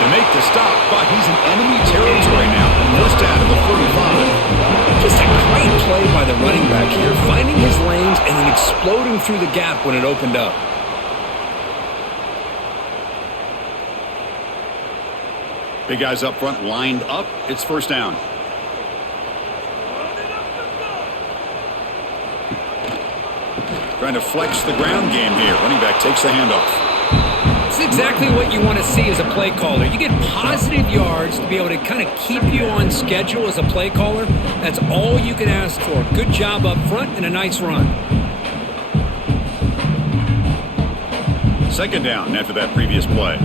To make the stop, but he's in enemy territory now. 1st down to the 45. Just a great play by the running back here, finding his lanes and then exploding through the gap when it opened up. Big guys up front lined up. It's 1st down. Trying to flex the ground game here. Running back takes the handoff. It's exactly what you want to see as a play caller. You get positive yards to be able to kind of keep you on schedule as a play caller. That's all you can ask for. Good job up front and a nice run. 2nd down after that previous play.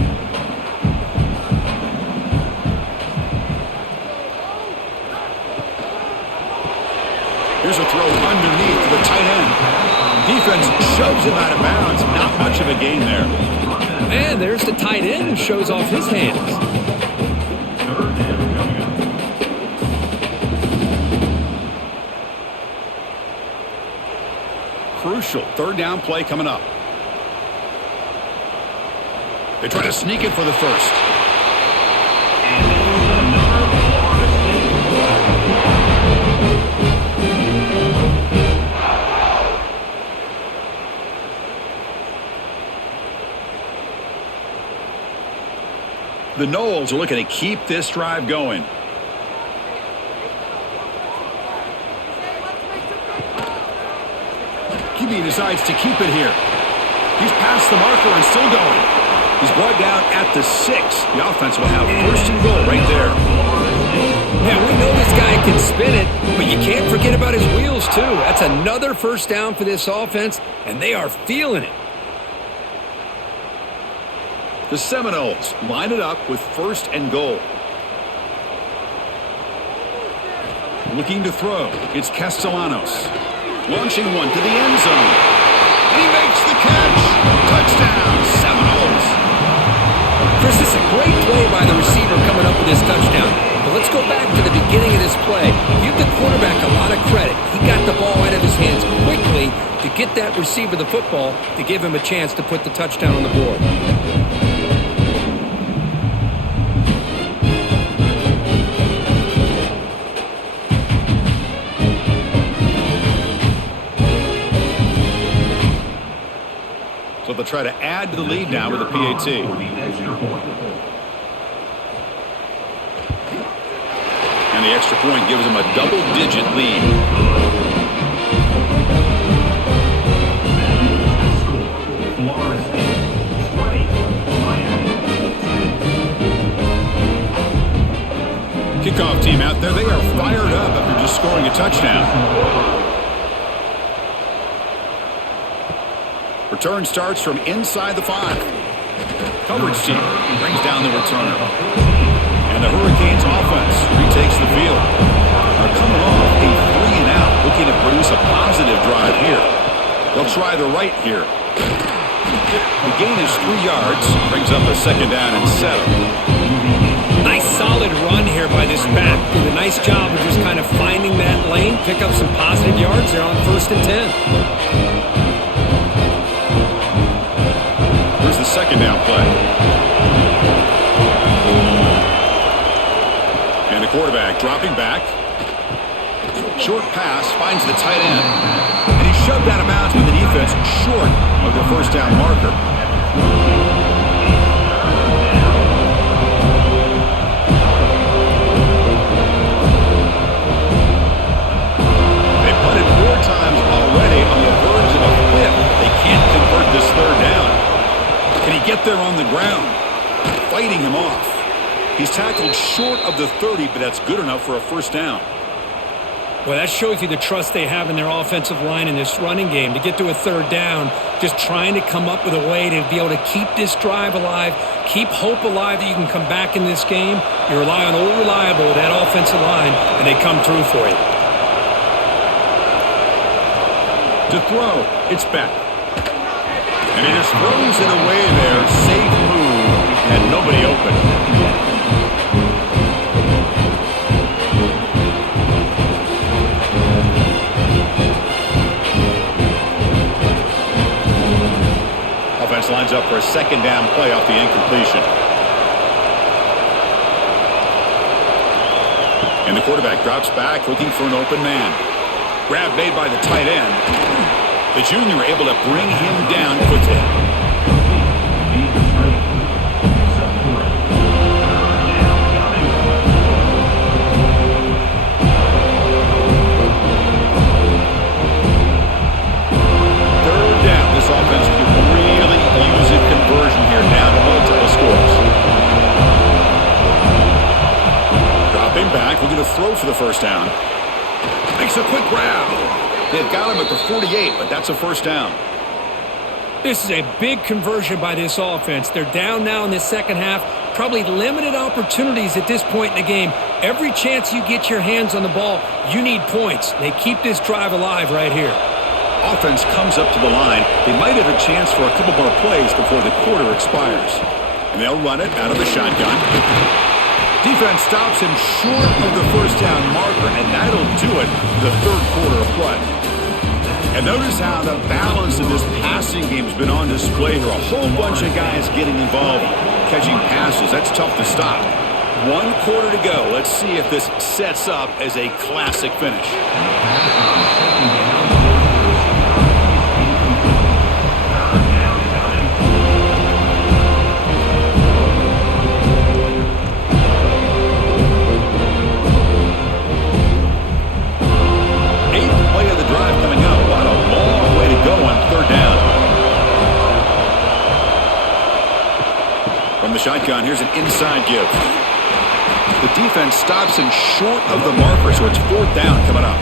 Here's a throw underneath to the tight end. Defense shoves him out of bounds. Not much of a gain there. And there's the tight end who shows off his hands. Crucial 3rd down play coming up. They try to sneak it for the 1st. The Noles are looking to keep this drive going. QB decides to keep it here. He's past the marker and still going. He's brought down at the 6. The offense will have 1st and goal right there. Yeah, we know this guy can spin it, but you can't forget about his wheels too. That's another 1st down for this offense, and they are feeling it. The Seminoles line it up with 1st and goal. Looking to throw. It's Castellanos. Launching one to the end zone. And he makes the catch. Touchdown, Seminoles. Chris, this is a great play by the receiver coming up with this touchdown. Let's go back to the beginning of this play. Give the quarterback a lot of credit. He got the ball out of his hands quickly to get that receiver the football to give him a chance to put the touchdown on the board. So they'll try to add to the lead now with a PAT. And the extra point gives them a double-digit lead. Kickoff team out there. They are fired up after just scoring a touchdown. Return starts from inside the 5. Coverage team brings down the returner. And the Hurricanes offense retakes the field. They're coming off a 3-and-out, looking to produce a positive drive here. They'll try the right here. The gain is 3 yards, brings up a 2nd down and 7. Nice solid run here by this back. Did a nice job of just kind of finding that lane, pick up some positive yards there on 1st and 10. Here's the 2nd down play. And the quarterback dropping back. Short pass finds the tight end. And he's shoved out of bounds with the defense short of the 1st down marker. They punted 4 times already on the verge of a 5th. They can't convert this 3rd down. Can he get there on the ground? Fighting him off. He's tackled short of the 30, but that's good enough for a 1st down. Well, that shows you the trust they have in their offensive line in this running game. To get to a 3rd down, just trying to come up with a way to be able to keep this drive alive, keep hope alive that you can come back in this game. You rely on old reliable, that offensive line, and they come through for you. To throw, it's Beck. And he just throws it away there. Safe move, and nobody open. Offense lines up for a 2nd down play off the incompletion. And the quarterback drops back looking for an open man. Grab made by the tight end. The junior able to bring him down quickly. This offense can really use a conversion here down to multiple scores. Dropping back, looking to throw for the 1st down. Makes a quick grab. They've got him at the 48, but that's a 1st down. This is a big conversion by this offense. They're down now in the 2nd half. Probably limited opportunities at this point in the game. Every chance you get your hands on the ball, you need points. They keep this drive alive right here. Offense comes up to the line. They might have a chance for a couple more plays before the quarter expires. And they'll run it out of the shotgun. Defense stops him short of the 1st down marker, and that'll do it for the 3rd quarter of play. And notice how the balance in this passing game has been on display here. A whole bunch of guys getting involved, catching passes. That's tough to stop. 1 quarter to go. Let's see if this sets up as a classic finish. 8th play of the drive coming up. What a long way to go on 3rd down. From the shotgun, here's an inside give. The defense stops him short of the marker, so it's 4th down coming up.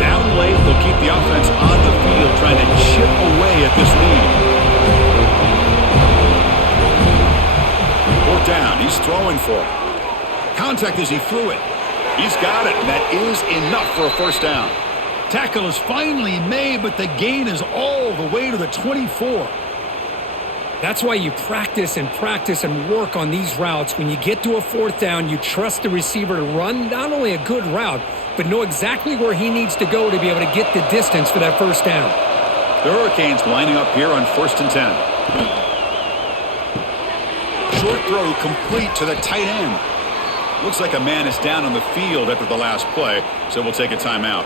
Down late, they'll keep the offense on the field, trying to chip away at this lead. 4th down, he's throwing for it. Contact as he threw it. He's got it, and that is enough for a 1st down. Tackle is finally made, but the gain is all the way to the 24. That's why you practice and work on these routes. When you get to a fourth down, you trust the receiver to run not only a good route, but know exactly where he needs to go to be able to get the distance for that first down. The Hurricanes lining up here on 1st and 10. Short throw complete to the tight end. Looks like a man is down on the field after the last play, so we'll take a timeout.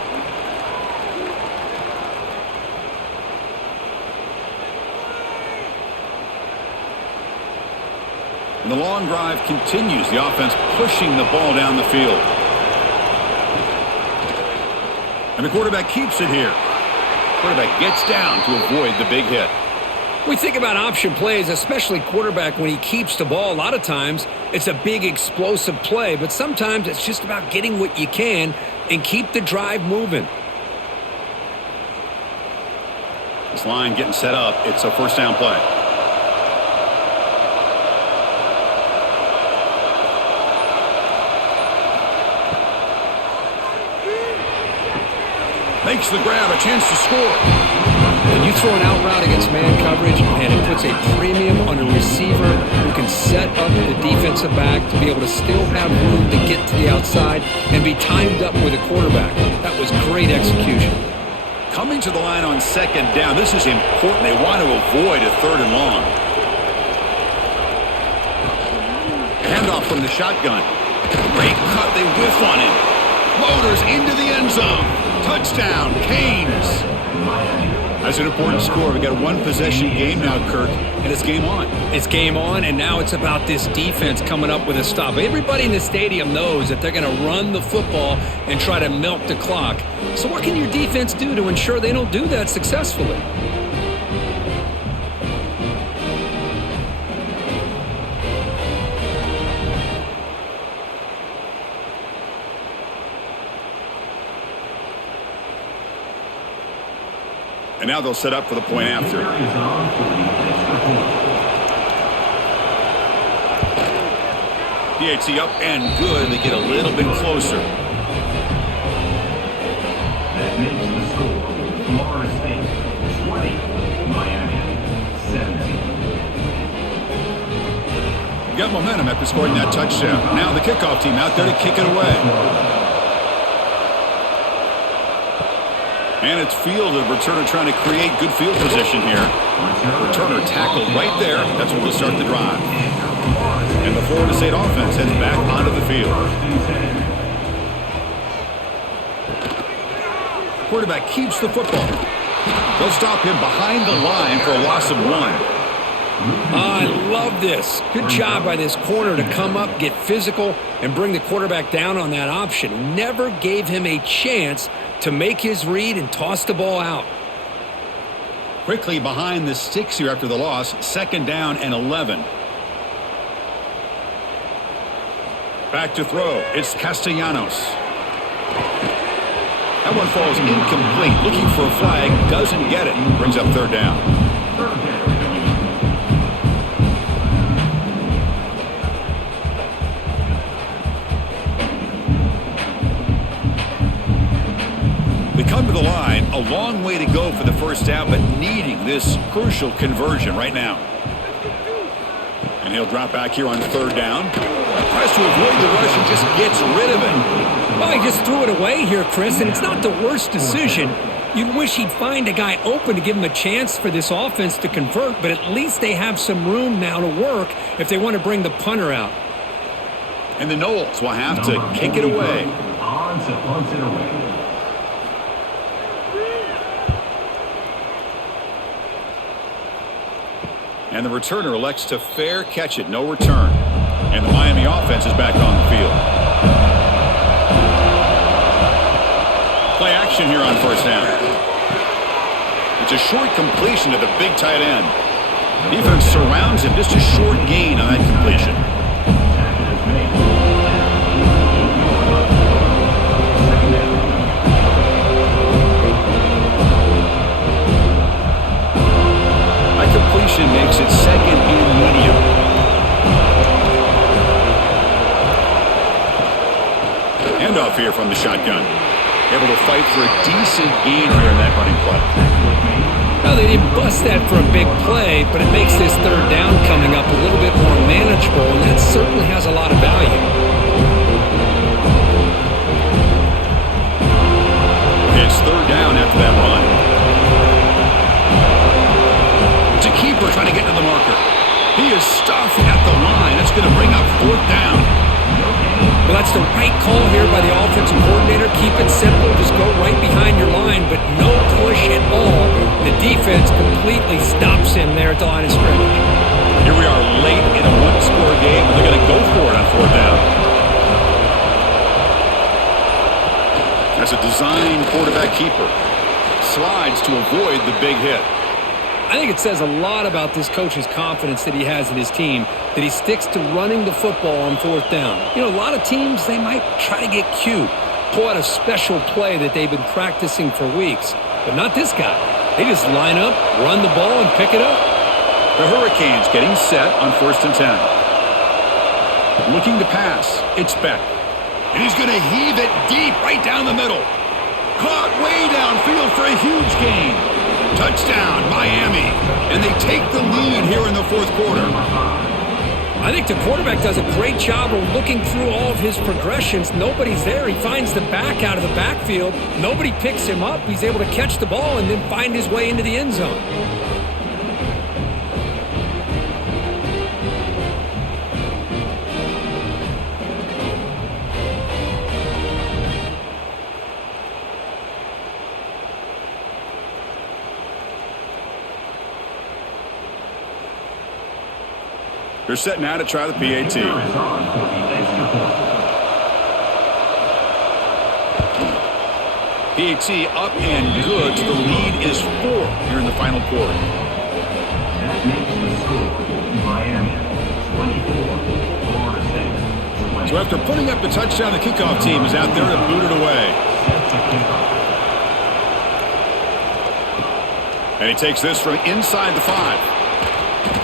And the long drive continues. The offense pushing the ball down the field. And the quarterback keeps it here. Quarterback gets down to avoid the big hit. We think about option plays, especially quarterback when he keeps the ball. A lot of times it's a big explosive play, but sometimes it's just about getting what you can and keep the drive moving. This line getting set up. It's a first down play. Makes the grab, a chance to score. When you throw an out route against man coverage, man, it puts a premium on a receiver who can set up the defensive back to be able to still have room to get to the outside and be timed up with a quarterback. That was great execution. Coming to the line on second down. This is important. They want to avoid a 3rd and long. Handoff from the shotgun. Great cut. They whiff on him. Motors into the end zone. Touchdown, Canes. That's an important score. We've got a one-possession game now, Kirk, and it's game on. It's game on, and now it's about this defense coming up with a stop. Everybody in the stadium knows that they're going to run the football and try to milk the clock. So what can your defense do to ensure they don't do that successfully? And now they'll set up for the point after. PAT up and good. They get a little bit closer. That makes the score Florida State 20, Miami 17. Got momentum after scoring that touchdown. Now the kickoff team out there to kick it away. And it's fielded. Returner trying to create good field position here. Returner tackled right there. That's where we'll start the drive. And the Florida State offense heads back onto the field. Quarterback keeps the football. They'll stop him behind the line for a loss of 1. I love this. Good job by this corner to come up, get physical, and bring the quarterback down on that option. Never gave him a chance to make his read and toss the ball out. Quickly behind the sticks here after the loss. 2nd down and 11. Back to throw. It's Castellanos. That one falls incomplete. Looking for a flag. Doesn't get it. Brings up 3rd down. They come to the line, a long way to go for the first down, but needing this crucial conversion right now. And he'll drop back here on 3rd down. Tries to avoid the rush and just gets rid of it. Well, he just threw it away here, Chris, and it's not the worst decision. You'd wish he'd find a guy open to give him a chance for this offense to convert, but at least they have some room now to work if they want to bring the punter out. And the Knowles will have to kick it away. On to punt it away. And the returner elects to fair catch it. No return. And the Miami offense is back on the field. Play action here on 1st down. It's a short completion to the big tight end. Defense surrounds him. Just a short gain on that completion. That completion makes it 2nd and medium. Handoff here from the shotgun. Able to fight for a decent gain here in that running play. Well, they didn't bust that for a big play, but it makes this third down coming up a little bit more manageable, and that certainly has a lot of value. It's third down after that run. It's a keeper trying to get to the marker. He is stuffed at the line. That's going to bring up fourth down. Well, that's the right call here by the offensive coordinator. Keep it simple. Just go right behind your line, but no push at all. The defense completely stops him there at the line of scrimmage. Here we are late in a one-score game, and they're going to go for it on fourth down. That's a design quarterback keeper. Slides to avoid the big hit. I think it says a lot about this coach's confidence that he has in his team, that he sticks to running the football on fourth down. You know, a lot of teams, they might try to get cute, pull out a special play that they've been practicing for weeks, but not this guy. They just line up, run the ball, and pick it up. The Hurricanes getting set on 1st and 10. Looking to pass. It's Beck. And he's going to heave it deep right down the middle. Caught way downfield for a huge gain. Touchdown, Miami. And they take the lead here in the fourth quarter. I think the quarterback does a great job of looking through all of his progressions. Nobody's there. He finds the back out of the backfield. Nobody picks him up. He's able to catch the ball and then find his way into the end zone. They're set now to try the PAT. PAT up and good. The lead is 4 here in the final quarter. That makes the score Miami 24, Florida State 20. So after putting up the touchdown, the kickoff team is out there to boot it away. And he takes this from inside the 5.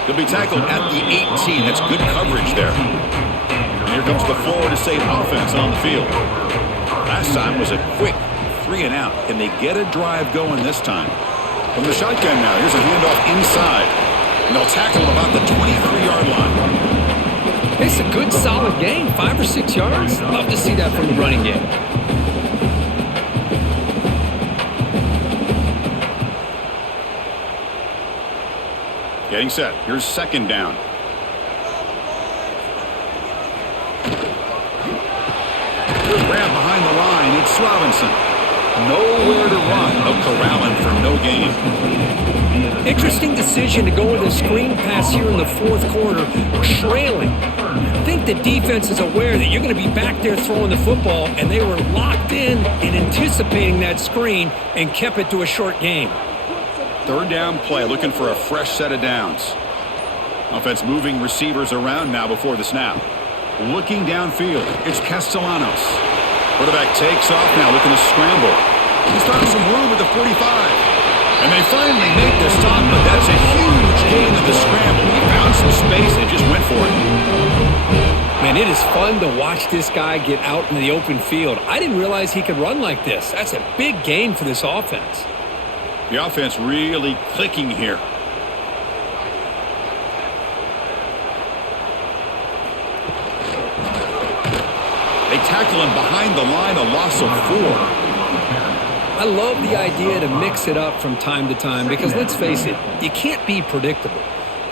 He'll be tackled at the 18. That's good coverage there. And here comes the Florida State offense on the field. Last time was a quick 3 and out. Can they get a drive going this time? From the shotgun now, here's a handoff inside. And they'll tackle him about the 23-yard line. It's a good, solid gain, 5 or 6 yards. Love to see that from the running game. Getting set. Here's second down. Good grab behind the line. It's Robinson. Nowhere to run. No corralling for no gain. Interesting decision to go with a screen pass here in the fourth quarter, trailing. I think the defense is aware that you're going to be back there throwing the football, and they were locked in and anticipating that screen and kept it to a short gain. Third down play, looking for a fresh set of downs. Offense moving receivers around now before the snap. Looking downfield, it's Castellanos. Quarterback takes off now, looking to scramble. He's found some room at the 45. And they finally make the stop, but that's a huge gain of the scramble. He found some space and just went for it. Man, it is fun to watch this guy get out in the open field. I didn't realize he could run like this. That's a big gain for this offense. The offense really clicking here. They tackle him behind the line, a loss of 4. I love the idea to mix it up from time to time because, let's face it, you can't be predictable.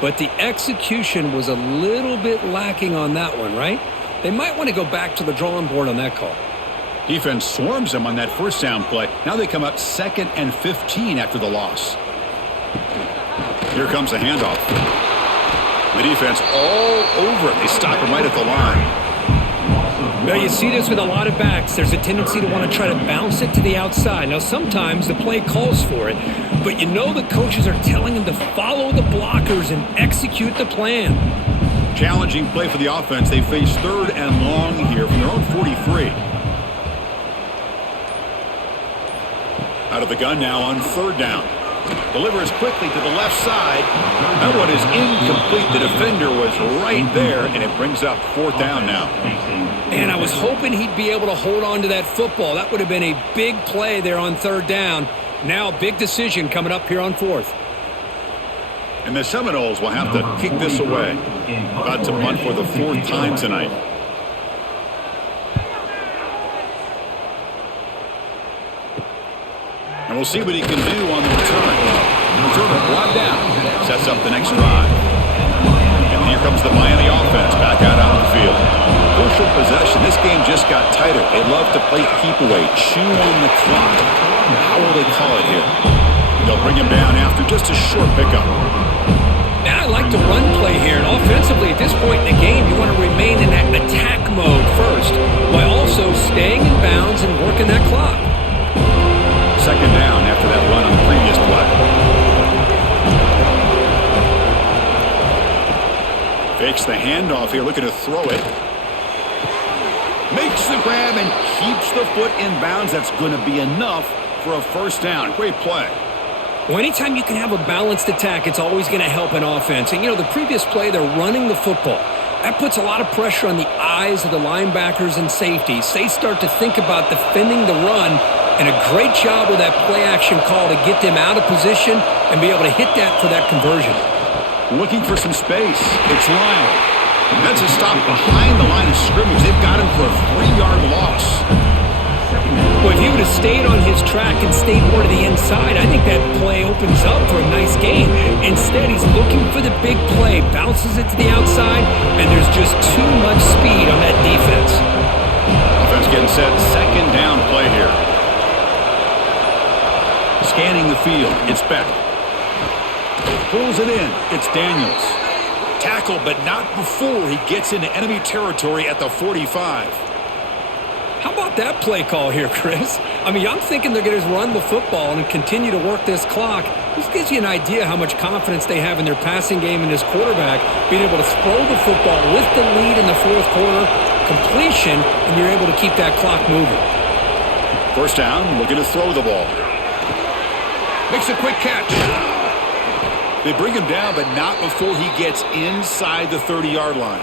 But the execution was a little bit lacking on that one, right? They might want to go back to the drawing board on that call. Defense swarms them on that first down play. Now they come up 2nd and 15 after the loss. Here comes the handoff. The defense all over it. They stop him right at the line. Now, you see this with a lot of backs. There's a tendency to want to try to bounce it to the outside. Now, sometimes the play calls for it, but you know the coaches are telling them to follow the blockers and execute the plan. Challenging play for the offense. They face 3rd and long here from their own 43. Out of the gun now on 3rd down. Delivers quickly to the left side. That one is incomplete. The defender was right there, and it brings up fourth down now. And I was hoping he'd be able to hold on to that football. That would have been a big play there on third down. Now a big decision coming up here on fourth. And the Seminoles will have to kick this away. About to punt for the fourth time tonight. And we'll see what he can do on the return. Return brought down. Sets up the next drive. And here comes the Miami offense back out on the field. Crucial possession. This game just got tighter. They love to play keep away, chew on the clock. How will they call it here? They'll bring him down after just a short pickup. Now I like to run play here. And offensively, at this point in the game, you want to remain in that attack mode first, while also staying in bounds and working that clock. Second down after that run on the previous play. Fakes the handoff here, looking to throw it. Makes the grab and keeps the foot in bounds. That's going to be enough for a first down. Great play. Well, anytime you can have a balanced attack, it's always going to help an offense. And, the previous play, they're running the football. That puts a lot of pressure on the eyes of the linebackers and safeties. They start to think about defending the run, and a great job with that play-action call to get them out of position and be able to hit that for that conversion. Looking for some space. It's Lyle. That's a stop behind the line of scrimmage. They've got him for a 3-yard loss. Well, if he would have stayed on his track and stayed more to the inside, I think that play opens up for a nice gain. Instead, he's looking for the big play, bounces it to the outside, and there's just too much speed on that defense. Offense getting set. Second down play here. Scanning the field. It's Beck. Pulls it in. It's Daniels. Tackle, but not before he gets into enemy territory at the 45. How about that play call here, Chris? I'm thinking they're going to run the football and continue to work this clock. This gives you an idea how much confidence they have in their passing game and this quarterback, being able to throw the football with the lead in the fourth quarter, completion, and you're able to keep that clock moving. First down, looking to throw the ball. Makes a quick catch. They bring him down, but not before he gets inside the 30-yard line.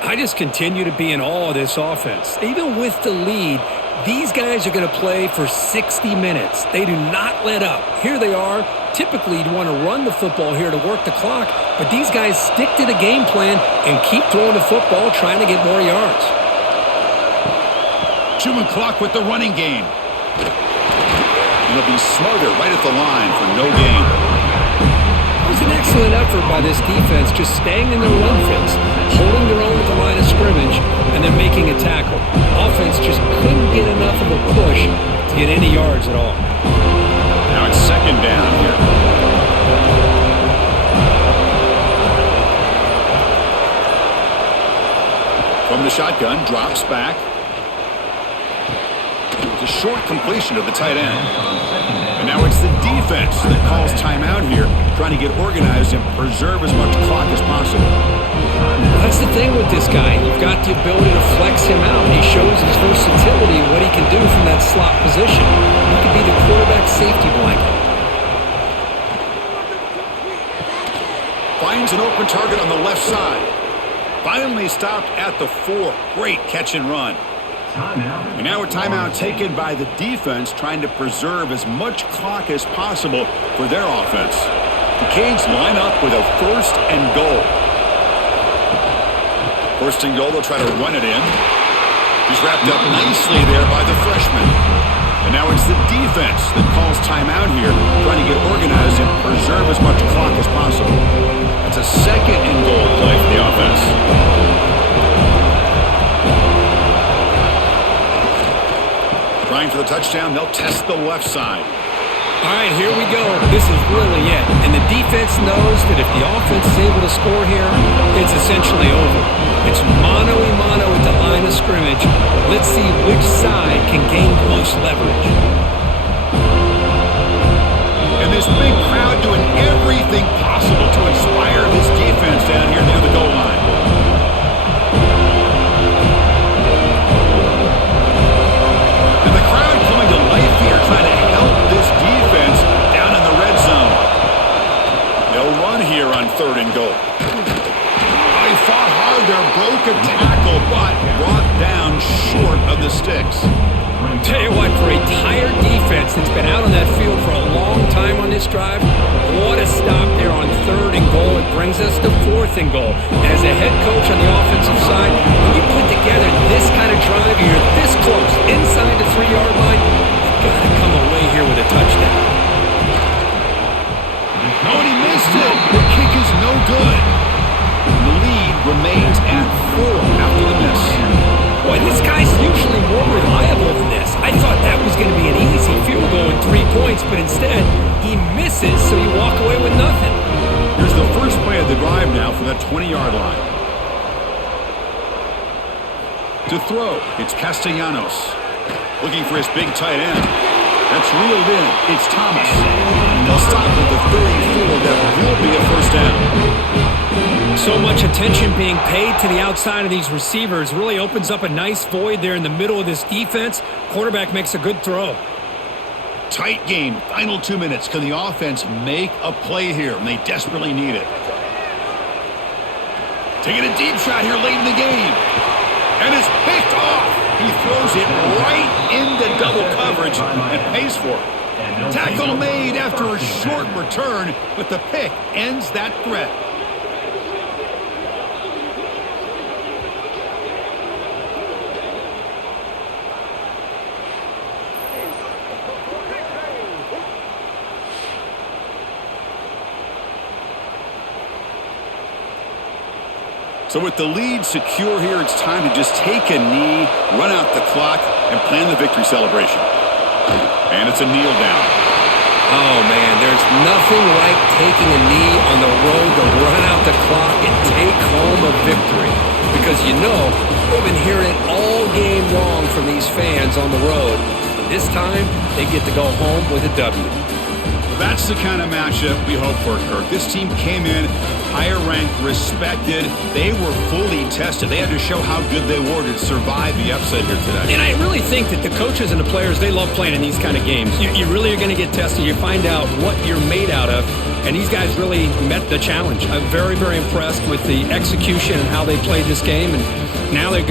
I just continue to be in awe of this offense. Even with the lead, these guys are going to play for 60 minutes. They do not let up. Here they are. Typically, you'd want to run the football here to work the clock, but these guys stick to the game plan and keep throwing the football, trying to get more yards. Chewing clock with the running game. It'll be Smarter right at the line for no gain. It was an excellent effort by this defense, just staying in their run fence, holding their own at the line of scrimmage, and then making a tackle. Offense just couldn't get enough of a push to get any yards at all. Now it's second down here. From the shotgun, drops back. It's a short completion to the tight end. And now it's the defense that calls timeout here, trying to get organized and preserve as much clock as possible. Well, that's the thing with this guy. You've got the ability to flex him out. He shows his versatility, what he can do from that slot position. He could be the quarterback safety blanket. Finds an open target on the left side. Finally stopped at the 4. Great catch and run. And now a timeout taken by the defense, trying to preserve as much clock as possible for their offense. The Canes line up with a first and goal. First and goal, they'll try to run it in. He's wrapped up nicely there by the freshman. And now it's the defense that calls timeout here, trying to get organized and preserve as much clock as possible. That's a second and goal play for the offense. Trying for the touchdown, they'll test the left side. All right, here we go. This is really it. And the defense knows that if the offense is able to score here, it's essentially over. It's mano-a-mano at the line of scrimmage. Let's see which side can gain the most leverage. And this big crowd doing everything possible to inspire this defense down here near the goal line. And the crowd coming to life here, trying to help this defense down in the red zone. run here on 3rd and goal. He fought hard there, broke a tackle, but brought down short of the sticks. Tell you what, for a tired defense that's been out on that field for a long time on this drive, what a stop there on 3rd and goal. It brings us to 4th and goal. As a head coach on the offensive side, when you put together this kind of drive, you're this close, inside the 3-yard line, you've got to come away here with a touchdown. Oh, and he missed it. The kick is no good. The lead remains at 4 after the miss. Boy, this guy's usually more reliable than this. I thought that was going to be an easy field goal with 3 points, but instead, he misses, so you walk away with nothing. Here's the first play of the drive now from that 20-yard line. To throw, it's Castellanos. Looking for his big tight end. That's reeled in. It's Thomas. They'll stop at the 34. That will be a first down. So much attention being paid to the outside of these receivers really opens up a nice void there in the middle of this defense. Quarterback makes a good throw. Tight game. Final 2 minutes. Can the offense make a play here? And they desperately need it. Taking a deep shot here late in the game. And it's picked off. He throws it right into double coverage and pays for it. Tackle made after a short return, but the pick ends that threat. So with the lead secure here, it's time to just take a knee, run out the clock, and plan the victory celebration. And it's a kneel down. Oh, man, there's nothing like taking a knee on the road to run out the clock and take home a victory. Because you know, we've been hearing it all game long from these fans on the road. And this time, they get to go home with a W. That's the kind of matchup we hope for, Kirk. This team came in higher ranked, respected. They were fully tested. They had to show how good they were to survive the upset here today. And I really think that the coaches and the players, they love playing in these kind of games. You really are going to get tested. You find out what you're made out of. And these guys really met the challenge. I'm very, very impressed with the execution and how they played this game. And now they're